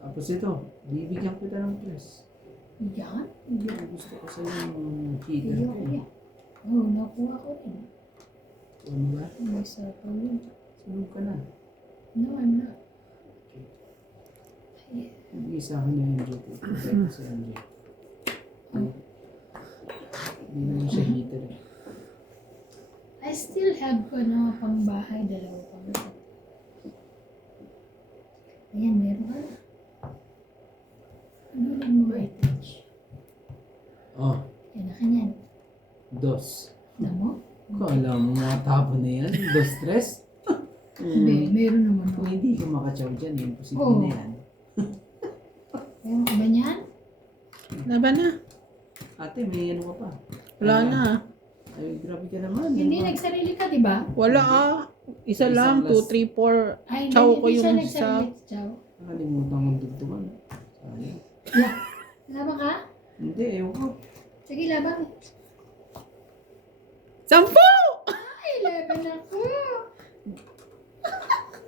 Tapos ito, bibigyan kita ng plus. Yan? Gusto ko sa yung heater. Iyo ko yan. Oo, nakuha ko rin. Ano ba? May sapaw yun. Sunod ka na. No, I'm not. Hindi sa akin na yung joke. Kasi sa MJ. Hindi naman siya heater eh. I still have pang bahay, 2 pang. Dos. Alam mo? Kala mo mga tabo na yan? Dos, tres? Hindi, meron naman Kung ako. hindi ka makachaw dyan, imposible Oo. na yan. Ayaw ka ba niyan? Laban na. Ate, may ano ka pa? Wala na. Ay, grabe ka naman. Hindi Ano ba? nagsarili ka, di ba? Wala ah. Isa lang, Isang 2, 3, 4. Ay, Chow hindi, ko hindi siya yung nagsarili. Chow. Nakalimutan kong dugtungan. Sayang. Laban ka? Hindi, ewan ko. Sige, laban. 10! Ay, 11 ako.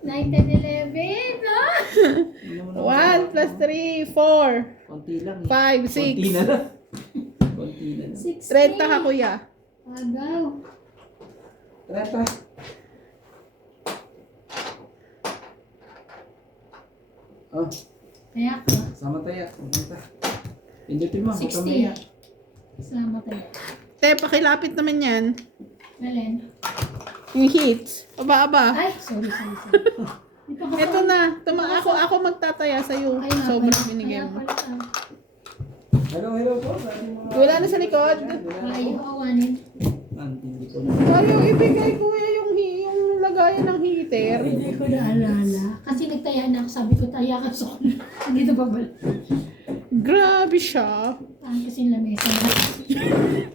9, 10, 11. Ah! Ano mo naman 1 plus 3, 4, Konti lang. 5, Konti na 6. lang. Konti na lang. 16. 30 ka kuya. Agaw. Trata. Oh, Kaya ko. sama tayo. Kumanta. Pindutin mo. Huwag kang 60. maya. Salamat tayo. Te, pakilapit naman yan. Malen. Yung hits. Aba. Ay, sorry. Di pa Ito na. Ako magtataya sa'yo. Ay, nga Sobrang pala. binigay Kaya mo. pala. Hello po. Sabi mo nga- Wala na sa likod. Wala Ay, po. awanin. Hindi ko na. Ayaw ibigay kuya yung lagayan ng heater. Hindi ko naalala. Kasi nagtaya na ako. Sabi ko, taya ka sa dito pa pala. Grabe siya. Ang kasi lamesa na.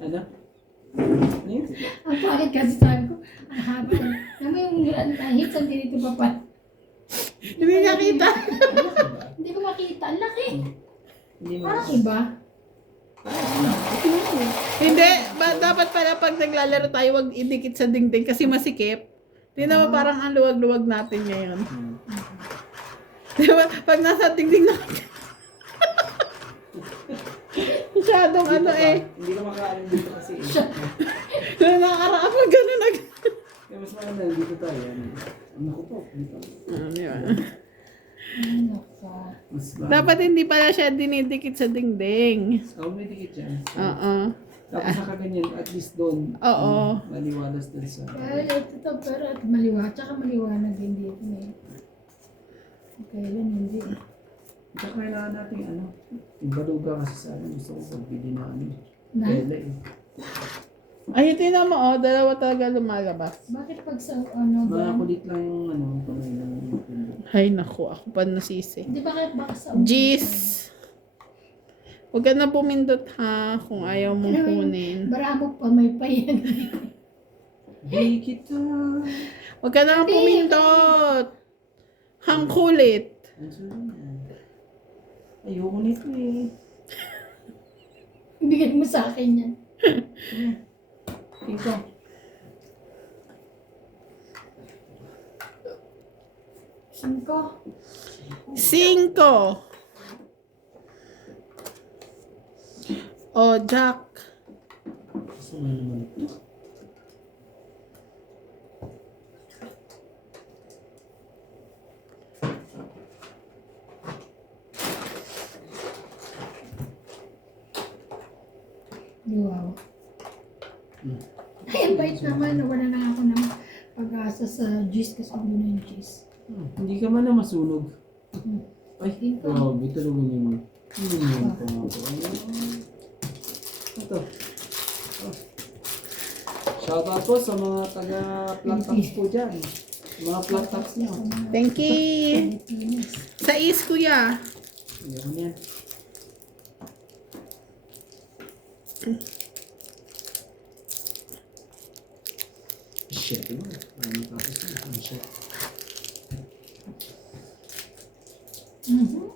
Ano? Ano yun? Ang pangit kasi sabi ko, ang haba. Alam mo yung hits ang dito pa pala. Hindi niya kita. Hindi ko makita. Ang laki. Hindi mo. Parang iba. Hindi. Dapat pala pag naglalaro tayo, wag idikit sa dingding kasi masikip. Tingnan mo parang ang luwag-luwag natin ngayon. Di ba? Pag nasa dingding natin. Masyadong ano eh. Hindi ka makaalam dito kasi. Nakakaraan mo gano'n na Kaya mas maganda dito tayo. Ano ko po? Dito. di ba? Ay, nako. Mas Dapat hindi pala siya dinidikit sa dingding. Oh, may dikit yan. Oo. Tapos nakaganyan, at least doon. Oo. Maliwalas doon sa... Ay, ito pero at maliwanag. Tsaka maliwanag din dito eh. Kailan hindi. Tsaka kailangan natin ano, yung baluga kasi sa akin, gusto ko pagbili na ano. Na? Tela eh. Ay, tingnan mo, dalawa talaga lumalabas. Bakit pag sa ano ba? Mga kulit lang yung ano, pangay lang yung pindot. Ay, naku, ako pa nasisi. Hindi bakit baka sa Jeez! Huwag ka na pumindot ha, kung ayaw mong kunin. Baramo pa may payan. Di kita. Huwag ka na pumindot! Hang kulit! Ang sarap na. Ayoko nito eh. Bigay mo sa akin yan. Ikaw. Singko. 5! O, Jack. Gusto mo naman ito. Wow. Hmm. Ay, ang bait naman. Nawala na ako ng pag-asa sa juice kasi ano na yung juice. Hindi ka man na masunog. Hmm. Ay, Ito. grabe talaga yun. Yun pa ako. Ito. Oh. Shoutout po sa mga taga-plant tops po dyan. Mga plant tops niyo. Thank you! Sa is, kuya. Ayoko niyan. Shit, no? Ano tapos na? Ang shit. Mhm.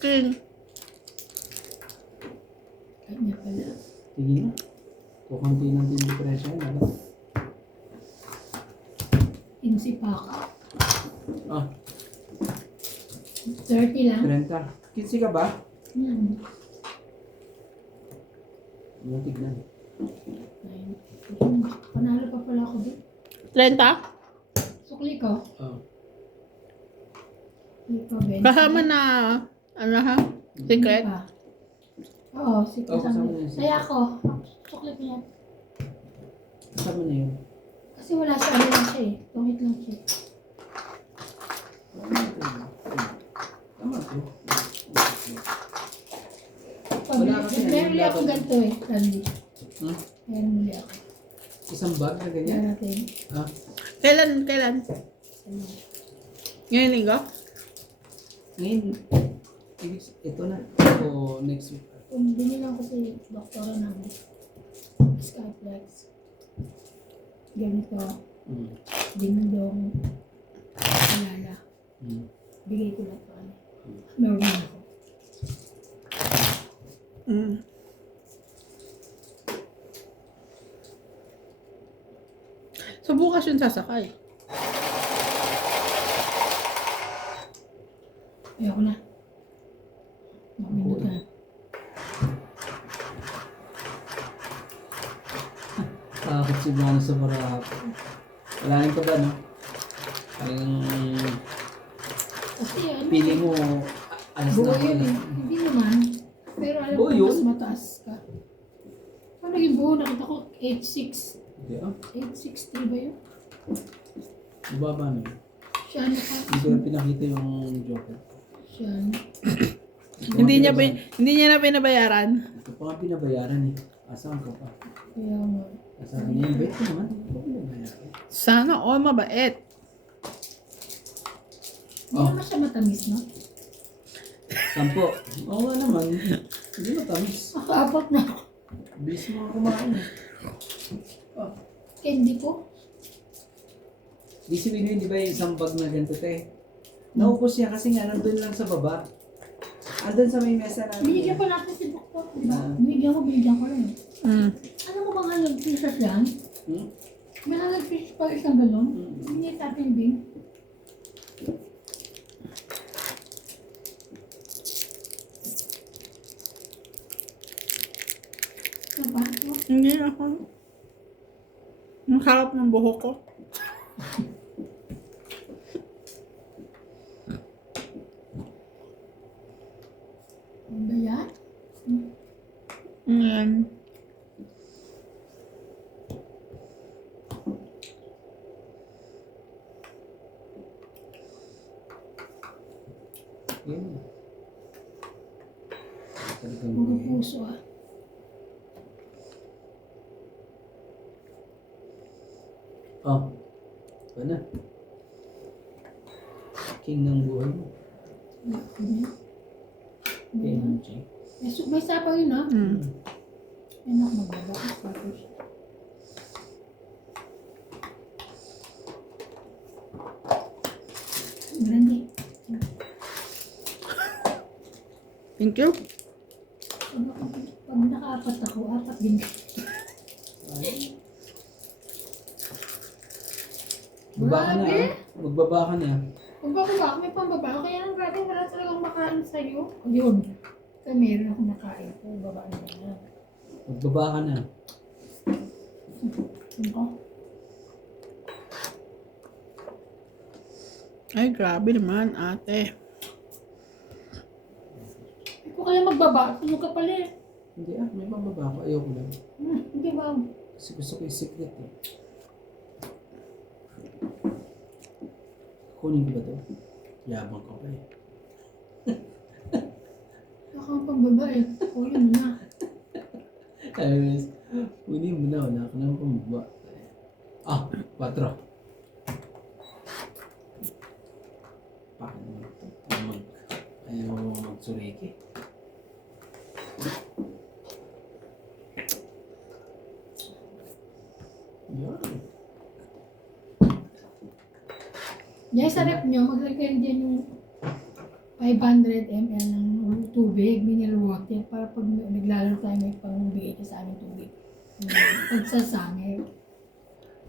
King. Kanya pala. Sige na. Kukunti ng din depression. Ano? Insipak. Ah, 30 lang. 30. Kinsi ka ba? Hmm. Yung tignan. Panalo pa pala ako din. 30? Sukli ko. Oh. Ito, Ben. Kasama na, ano ha? Secret? Pa. Oo, si Oh, kasama kasama. na yun. Kaya ako, sukli ko yan. Kasama na yun. Kasi wala sa ano lang siya eh. Tungit lang siya. Wala kasi Meron ulit akong dapat- ganito eh. Candy. Hmm? Meron ulit ako. Isang bag na ganyan? Yan natin. Ah, Kailan? Ngayon linggo? ngayon, ito na. O next week. Kung binilang ko sa doktora namin. Skyflex. Ganito. Dingdong. Alala. Bigay ko na ito. Meron ako. So bukas yun sasakay. Ayoko na. Maminot na. Takot si Mano sa Barako. Wala rin pa ba, no? Talagang Kasi ano, pili mo, alas buo na yun eh. alas. Hindi naman. Pero alam Buo ko yun? mas mataas ka. Ano naging buo? Nakita ko 8'6". Hindi ah, 8'6" ba yun? mababa na yun. Siya ano ka? Hindi ko na pinakita yung Joker. Siya ano? Hindi niya na pinabayaran. Ito pa nga pinabayaran eh. Asahan ko pa. Kaya nga. Asahan niya, invite ko naman. Ito pa pinabayaran. Sana all mabait. Hindi naman siya matamis, no? 10. Oo nga naman. Hindi matamis. Nakaapat na. Bis mo kumain eh. Oh. Candy ko. Di si Winnie, di ba yung isang bag na ganito te? Naupos niya kasi nga nandun lang sa baba. Andun sa may mesa natin. Binigyan ko natin si Doktor, di ba? Ah. Binigyan ko rin. Mm. Ano mo bang halag pieces yan? Hmm? May halag pieces pa isang galon? Hmm. Hindi natin Bing. Diba? Hindi ako. Ang sarap ng buhok ko. Ano ba yan? Ayan. Yan. Talagang Mga puso ah. Oh. Ano? King ng buhay mo. Energy. May sapaw yun ah. Mm. Yan ako magbaba. Tapos. Grande. Thank you. Pag nakaapat ako, apat din. Baba ka na Grabe. ah. Magbaba ka na. Magbababa, may pambaba. Kaya nang grabe, wala talagang makain sa'yo. Yun. Ito, meron akong nakain. Ito, baba na yan. Magbaba ka na. Ano? Ay, grabe naman, ate. Kung kaya magbaba, sunog ka pala eh. Hindi ah, may pambaba ako. Ayoko lang. Hindi ba? Kasi gusto ko yung secret eh. Kunin ko ba ito? Yabang ka pa eh. Baka ang pambaba eh. Kunin mo na. Anyways, kunin mo na. Wala ka naman pambaba. Ah, 4. Paano mo ito? Ayaw mo magsuriki. Yan. Diyan sa rep nyo, maglagay dyan yung 500 ml ng tubig, mineral water, para pag naglalaro tayo may pangbigay ka sa aming tubig. Pagsasangit.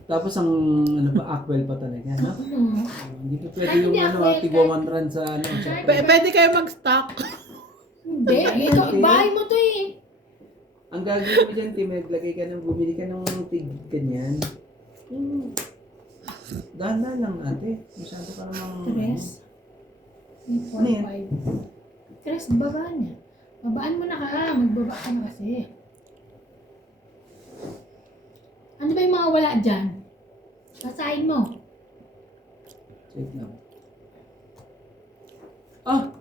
Tapos ang ano pa, Aquel pa talaga, no? Ano? Hindi pa pwede Ay, yung hindi ano, Aquel, Tigwa 1 run sa ano. sa- Pwede kayo mag-stock. Hindi, ito, bahay mo to eh. Ang gagawin mo dyan, Tim, maglagay ka ng, bumili ka ng tig ganyan. Dahan-dahan lang ate. Masyado ka namang... Tres. Ano yan? 4, 5. Tres, baba niya. Babaan mo na ka, magbaba ka na kasi. Ano ba yung mga wala dyan? Basahin mo. Wait lang. Ah!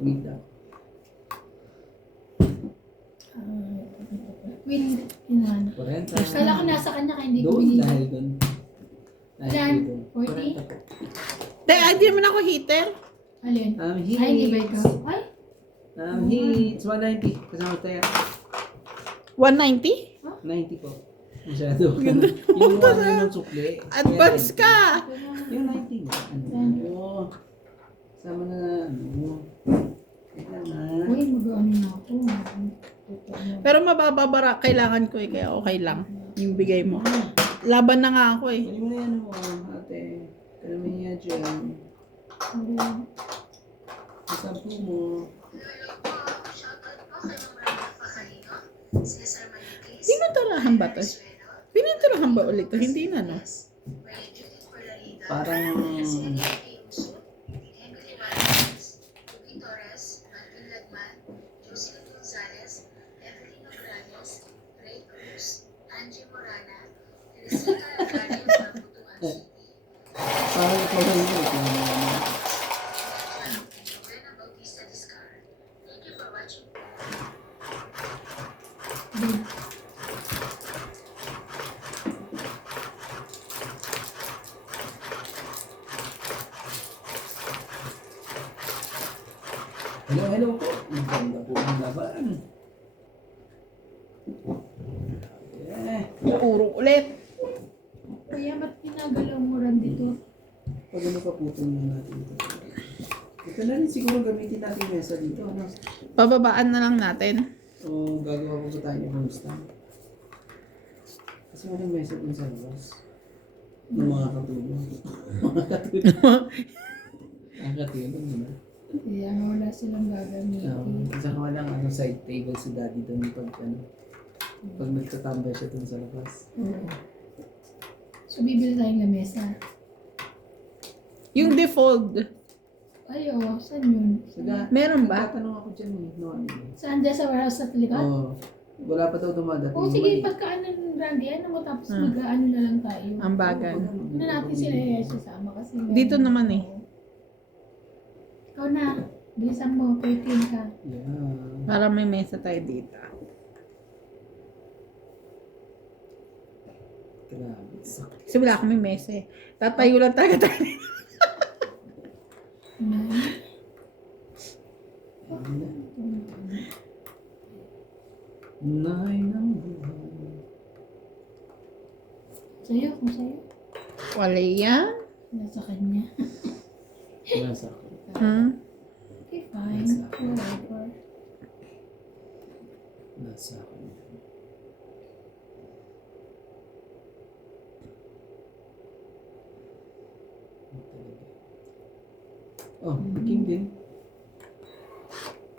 Wait lang. Queen, inana. 40. Kala ko nasa kanya kaya hindi ko Doon, binili. dahil doon. Ilan? doon. 40? 40 po. Hindi naman ako heater. Alin? Hits. Ay, hindi ba ikaw? Ay, Hits. 190. Kasama tayo. 190? 90 po. Masyado. Yung ano yun ng sukli. Advance ka! Yung 90 na. Oo. Sama na. Kailangan. uy, mag-ano na ako. Pero mabababara, kailangan ko eh, kaya okay lang. Yung bigay mo. Laban na nga ako eh. Kunin mo na yan mo, ate. Kaya may yan dyan. Isampu mo. Pininturahan ba to? Pininturahan ba ulit to? Hindi na, no? Parang... Parang ikaw lang yun. Hello po. Maganda po ang laban. Urong ulit. Kaya ba't ginagalaw mo rin dito? Pag ano pa putol na natin ito. Ito na rin siguro gamitin natin yung mesa dito. Ano? Pababaan na lang natin. O gagawa ko ba tayo ng home stand? Kasi walang mesa dun sa labas. Ng mga katulong. Mga katulong. Ang katulong, diba? Kaya nga wala silang gagamitin. Isa ka walang side table si daddy dun pag nagtatambay siya dun sa labas. Oo. So, bibili tayong lamesa. Yung default. Ay, oo. Saan yun? Meron ba? Tatanong ako dyan eh. No, ano eh. Saan dyan sa warehouse sa likod? Oo. Wala pa daw dumadating. Oo, sige. Pagka ano ng Randy, ano mo tapos mag-ano na lang tayo. Ang bagan. Ano natin sila sasama kasi. Dito naman eh. Ikaw na. Bilisan mo. 13 ka. Yeah. Para may mesa tayo dito. Grabe. Sakit. Kasi wala kami mesa eh. Tatayo lang talaga tayo. Nay ng buhay. Sa'yo, kung sa'yo. Wala yan. Nasa kanya. Nasa ako. Okay, fine. Whatever. Nasa ako. Oh, king din.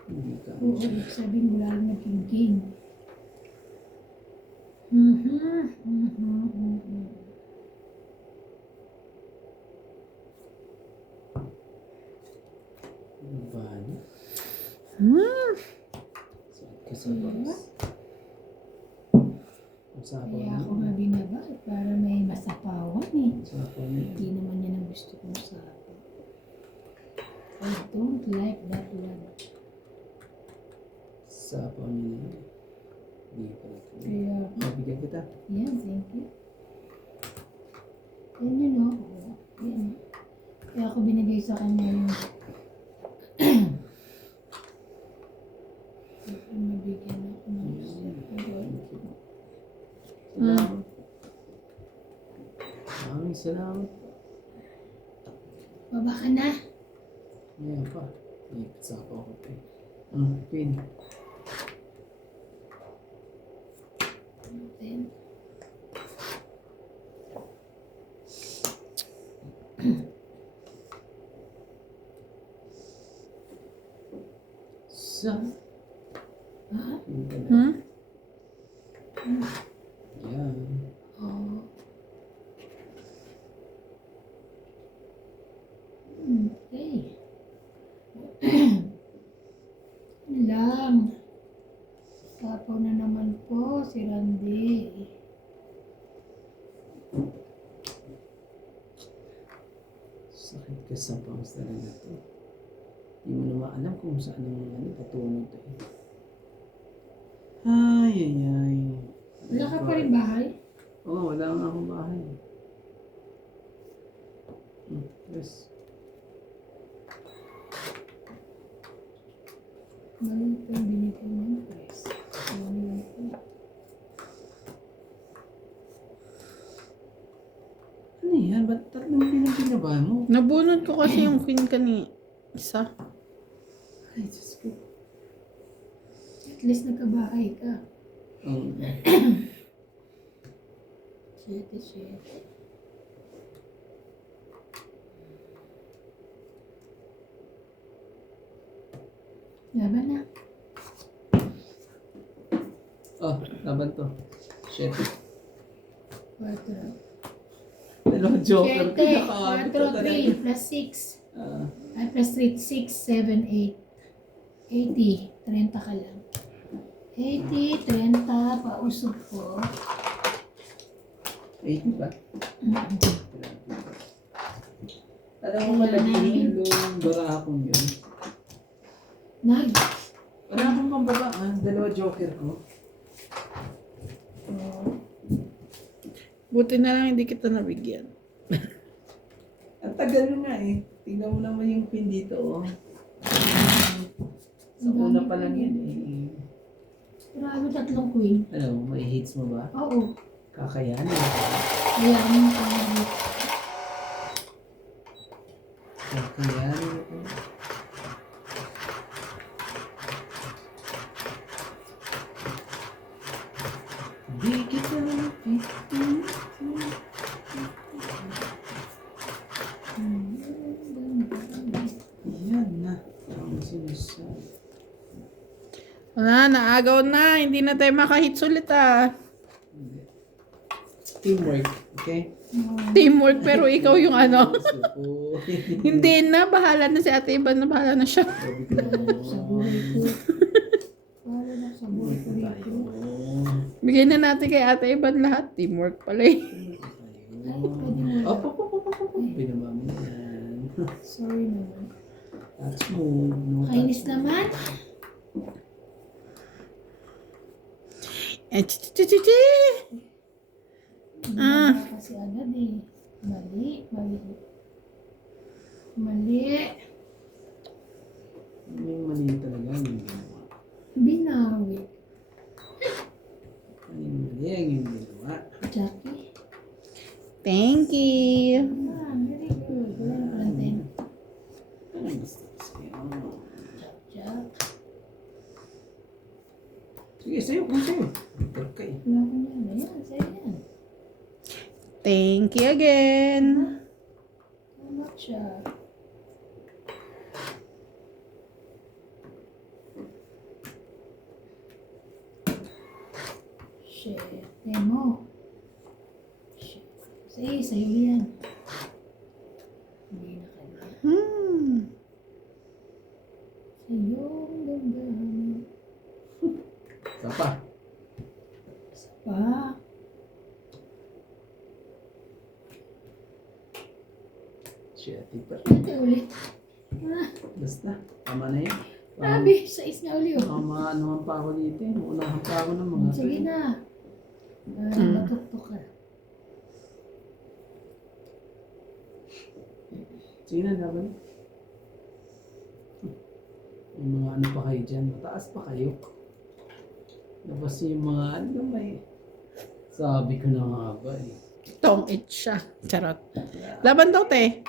Hindi ka. Oo, ibig sabihin wala lang naging king. Bali. Sakit ka sa box. Usapan Kaya ako mo. nga binaba para may masapawan eh. Usapan mo. Hindi naman yan ang gusto kong sapaw. I don't like that one. Usapan mo na. Hindi pa ito. Kaya, Mabigyan kita. yan, thank you. Yan yun o. Yan. Kaya ako binigay sa kanya yung mabigyan ako ng Salamat. Maraming salamat. baba ka na. Ngayon pa. Ipitsapa ako pa eh. Pin. Then, Sa. ha? Yan. Oh. Okay. Yun lang. Sapaw na naman po si Randy. Sakit ka sa pangos talaga to. Hindi mo naman alam kung saan ang patungo to eh. Ay. Wala ka pa rin bahay? Oo, wala nga akong bahay. Yes. Mali pa yung binigay mo yung price. Ano yan? Ba't tatlong pinababa mo? Nabunod ko kasi yung queen isa. Ay, Diyos ko. At least nagkabahay ka. Oo. 7. Laban na. Oh, laban to. Shit. 4. Dalawang joker. 7, Pinakakabit 4, to talaga. 3, plus 6. Ay, plus 3, 6, 7, 8. 80. 30 ka lang. 80, 30, pausog ko. 80 ba? Alam mo Kaya malaging yung barakong yun. Nag. Wala akong pambaba dalawa joker ko. Buti na lang hindi kita nabigyan. Ang tagal nga eh. Tingnan mo naman yung pin dito oh. Sa una pa lang yan eh. Grabe, 3 queen. Ano, may hits mo ba? Oo. Kakayanin. Ayan. Kakayanin. Di kita napitin. Yan na. Ang sinasabi. Wala, naagaw na. Hindi na tayo makahits ulit Teamwork, okay? Teamwork, pero ikaw yung ano. Suko. Hindi na, bahala na si Ate Iban na bahala na siya. Sabi ko Sa buhay ko. Para na sa buhay ko rito. Bigyan na natin kay Ate Iban lahat. Teamwork pala eh. Ay, pwede mo. Op. Pinamami yan. Sorry naman. Touch move. No Kainis touch. naman. Chichichichi! Kasi agad eh. Mali. Yung mali talaga yung ginawa. Binawi. Mali ang yung ginawa. Jackie. Thank you. Very good. Wala na pala 10. Ano mistakes kayo? Jack. Sige, sa'yo. Kung sa'yo. Okay. Wala ko yan. Ayan, sa'yo yan. Thank you again. How much siya? Shit. Demo. Shit. Sige, sa'yo yan. Hindi na kanya. Sa'yo ang damdamin. Isa pa. Isa pa. Shit. Ipa. Ito ulit. Basta. Tama na yun. Grabe, 6 na ulit. Maanuhan pa ako dito eh. Uunahan pa ako ng mga Sige na. Matutok ka. Sige na, laban. May mga ano pa kayo dyan. Mataas pa kayo. Labas yung mga ano may... Sabi ko na nga ba eh. Tong it siya. Charot. Laban daw, te.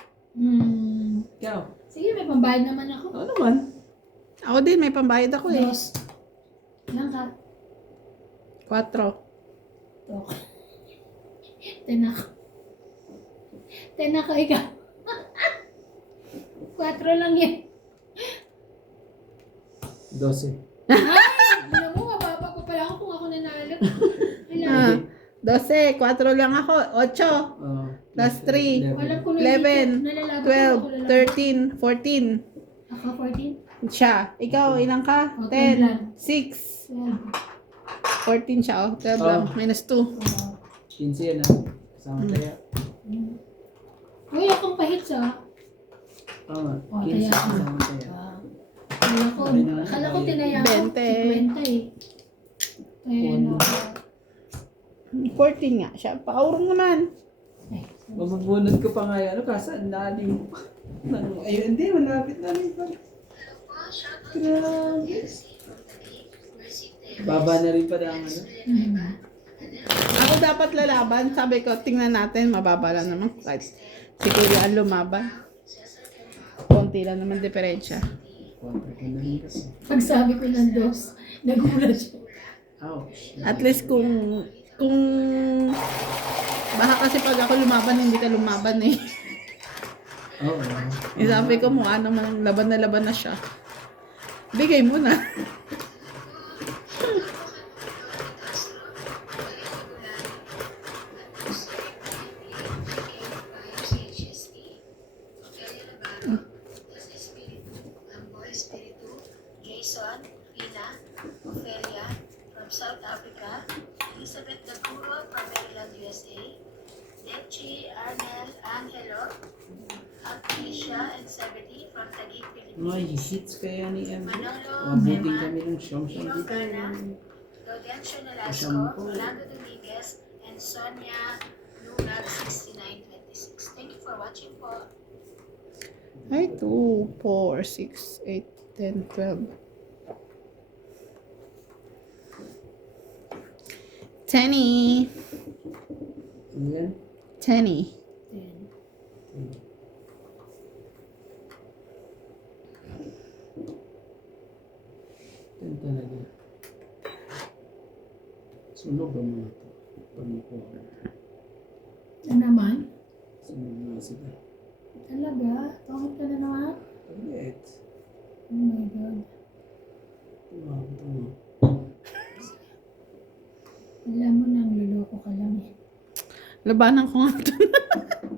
Ikaw? Sige, may pambayad naman ako. Ano naman? Ako din, may pambayad ako eh. 2. Ilan ka? 4. Tok. 10 ako. 10 ako, ikaw. 4 lang yan. 12. Alam mo, mababa pa pala ako kung ako nanalo. Ilan? 12, 4 lang ako. 8, Oh, Plus 3. Alam ko na 11, nalalaban ko, 12, 13, 14. Ako 14? Siya. Ikaw, ilang ka? Oh, 10 lang. 10, 6, 12. 14 siya. 12 lang. Minus 2. 15 yan ah. Kasama tayo. Uy, akong pahits ah. Oo nga. Oh, 15 kaya kasama tayo. Akala ko tinaya ko. 20. 50 eh. Ayan o. 14 nga siya. Paurong naman. Magbunod ko pa nga yan. Ano, kasaan nalim pa. Ayun, hindi. Malapit namin pa. Grabe. Baba na rin pala ang ano. Ako dapat lalaban. Sabi ko, tingnan natin. Mababa lang naman. Kahit si Kuya ang lumaban. Konti lang naman diferensya. Kontra ko na rin kasi. Pag sabi ko ng dos, nagulat siya. Ouch. At least kung baka kasi pag ako lumaban, hindi ka lumaban eh. Oo. Sabi ko, mukha naman laban na siya. Bigay mo na. Jason, Ina, Ophelia from South Africa, Elizabeth Daguro from Maryland, USA, Dechi, Arnel, Angelo, Apisha, and Zebedee from Taguig, May Philippines, hits kaya ni M. Manolo, Mabuting Eman, kami ng siyang Lino dito. Gana, Laudencio Nolasco, Shampoo. Orlando Dominguez, and Sonia Lunag 6926. Thank you for watching po. Ay, 2, 4, 6, 8, 10, 12. 10. Ayan. 10. Yan talaga. Sunog ang mga ito. Pag nakuha. Ano naman? Sunog na sila. Talaga? Bakit ka na naman? Ulit. Oh my God. Tumawag. Alam mo nang luloko ka lang eh. Labanan ko nga ito.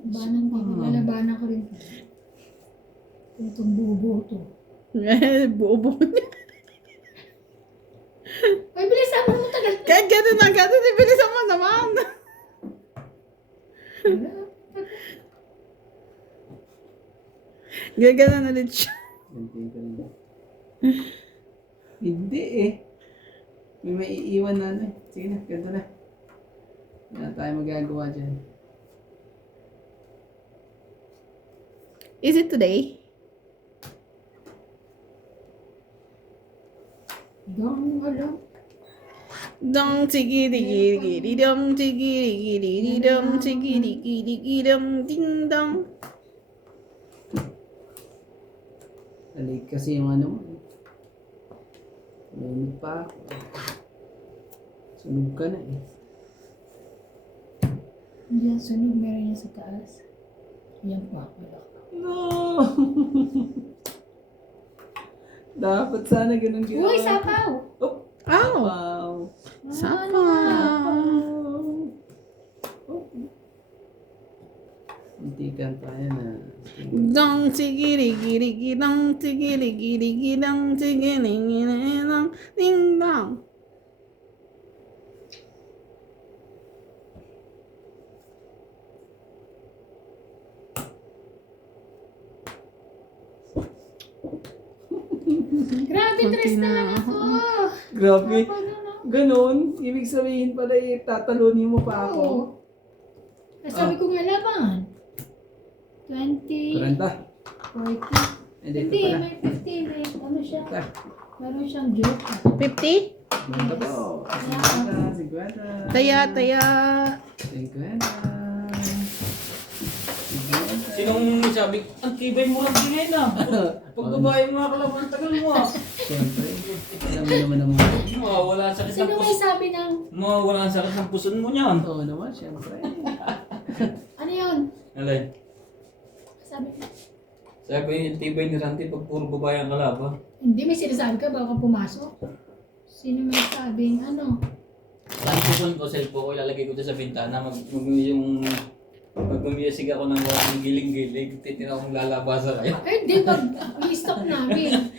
Labanan ko. Lalabanan ko rin. Itong bubo to. Buo-buo niya. Ay, bilisan mo tagal. Kahit gano'n na gano'n, ibilisan mo naman. Gano'n ulit siya. Gantiin ko lang. Hindi eh. May maiiwan na ano eh. Sige na, ganito na. Wala na tayo magagawa dyan. Is it today? Dong, alam. Dong tigiri giri dong tigiri giri dong tigiri giri dong ding dong. Alig kasi yung ano mo. Lumit pa ako. Sunog ka na eh. Hindi yan sunog, meron yan sa taas. Yan pa, wala. No! Dapat sana ganun ginawa. Uy, sapaw! Oh! Oh, Wow! sapa. Oh. Muntikan tayo na. Dong tigiri giri giri dong tigiri giri giri dong tigiri giri dong ding dong. Grabe, tres na lang ako! Grabe. Paano na? Ganon. Ibig sabihin pala tatalunin mo pa ako. Oo. Sabi ko nga laban. 20, 40. 40. Hindi, ito Hindi, pala. may 50. May ano siya. Ito. Meron siyang joke. 50? Ito po. 50. Taya, taya. 50. Sinong sabi, ang tibay mo lang din na. Pag babae mo kalaban, tagal mo ah. Siyempre. Alam mo naman naman. Mawawala ang sakit ng Sino may puso. sabi ng, Mawawala ang sakit ng puson mo niyan. Oo naman, siyempre. ano yun? Alay, Sabi ko, sabi ko yung tibay ni Ranti pag puro babae ang kalaban. hindi may sinasabi ka, baka pumasok. Sino may sabing, ano? Ang puson ko, cellphone ko, ilalagay ko dyan sa bintana. Mag-music ako ng walang giling-giling. Titina akong lalabasa kayo. Ay, hindi, mag-i-stop namin.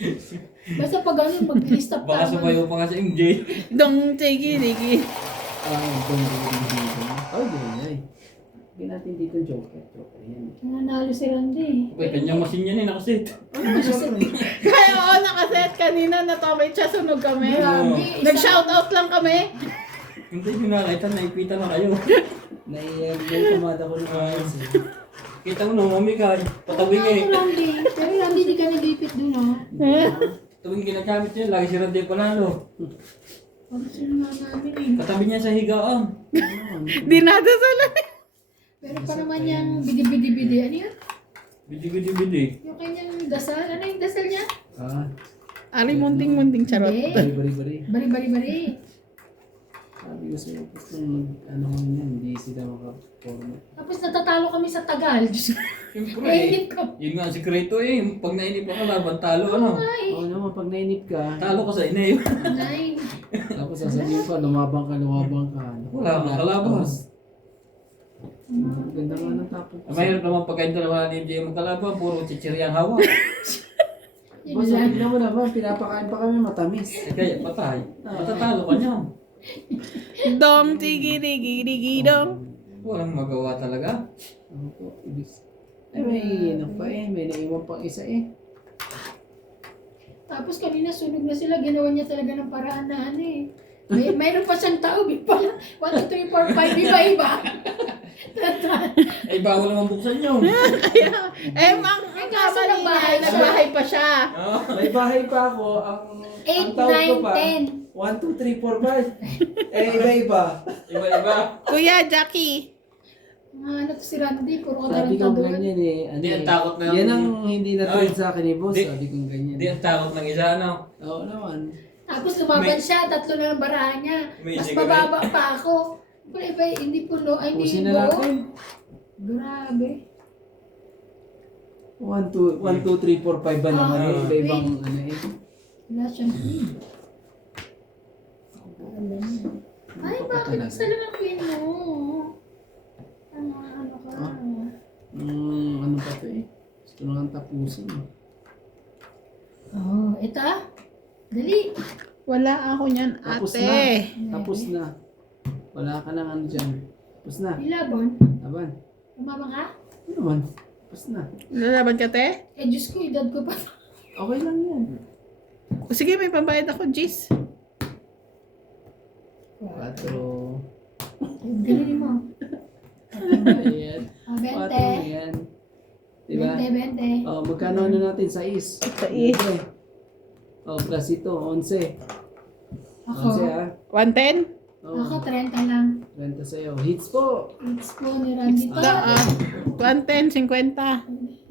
Basta pag ano, mag-i-stop Baka sumayo pa nga sa MJ. Dong tigiri giri. Ito. Oh, ganyan yan. Hindi natin dito joker. Joker yan. Nanalo si Randy. Okay, kanyang masin yan eh, nakasit. Ay, Kaya oo, nakaset kanina na topic siya, sunog kami. Grabe. Nag-shoutout lang kami. Hindi nyo nakita, naipita na kayo. Naikumada ko ng ayos eh. Kita mo nung mamigay, patawing Ano, eh. Randy? Pero Randy, di ka nag-ipit dun, ha? Tuwing ginagamit niya, lagi si Randy panalo. Pag sino nga namin, eh. Katabi niya sa higaan. Dinadasalan. Pero pa naman yung bidi-bidi-bidi. Ano yun? Bidi. Yung kanyang dasal. Ano yung dasal niya? Ah, Ari, munting-munting charot. Hindi. bari-bari. Bari-bari-bari. Sabi ko sa'yo, gusto ano yan, hindi sila makaporma. Tapos natatalo kami sa Tagal. Siyempre Nainip ko. Yun nga ang sikreto eh. Pag nainip ka laban, talo ano. Ay, Oo naman, pag nainip ka, Talo ka sa inay. nine. tapos sasabihin pa, lumabang ka. Wala kang kalaban. Ganda nga ng tapos. Mahirap naman pag kayo dalawa ni MJ magkalaban, puro chichiri ang hawak. Yun Boss, lang. tignan mo naman, pinapakain pa kami matamis. Eh kaya patay. Matatalo ka niyan. Dong, tigi-digi-digi, dong. Walang magawa talaga. Ano po, ibig. May ano pa eh, may naiwan pang isa eh. Tapos kanina sunog na sila. Ginawa niya talaga ng paraan na ano eh. Mayroon pa siyang tao. Pala. 1, 2, 3, 4, 5. Iba-iba. Eh bawal naman buksan yun. Ang kaso kamali nagbahay niya, siya. nagbahay pa siya. May bahay pa ako, ang 8, tawag ko 9, pa, 10. 1, 2, 3, 4, 5. Eh, iba-iba. Iba-iba. Kuya, Jackie. Ano to si Randy? Puro Sabi ko katarantado. ganyan eh. Ano Hindi, eh. ang takot na- Yan ang hindi na-trend Ay. sa akin ni boss. Di. Sabi ko ganyan. Hindi ang takot ng isa ano. Oo naman. Tapos lumaban May- siya. 3 na ang barahan niya. May Mas cigarette. mababa pa ako. Pero iba, hindi puno. Ay, hindi Pusin na buo. natin. Grabe. 1, 2, 3, 4, 5 ba naman eh. Iba-ibang ano eh. Wala siyang pin. Ay, bakit Talaga. sa lang ang pin mo? Ano ka? Ah. Ano pa to eh. Gusto na nga tapusin. Oh, ito ah. Dali. Wala ako niyan, Tapos ate. na. Tapos na. Wala ka nang ano dyan. Tapos na. Ilabon. Laban. Umama ka? Ano naman? Tapos na. Lalaban ka, te? Eh, Diyos ko, edad ko pa. Okay lang yan. O, sige, may pambayad ako, Jis. 4. Galing mo. Ayan. Oh, 4 20. yan. Diba? 20. Oh, magkano ano natin? 6. 6. Oh, plus ito, 11. Ako. 11 ah. 110? Oh, Ako, 30 lang. renta sa'yo. Hits po. It's po ni Randy to. 110, 50.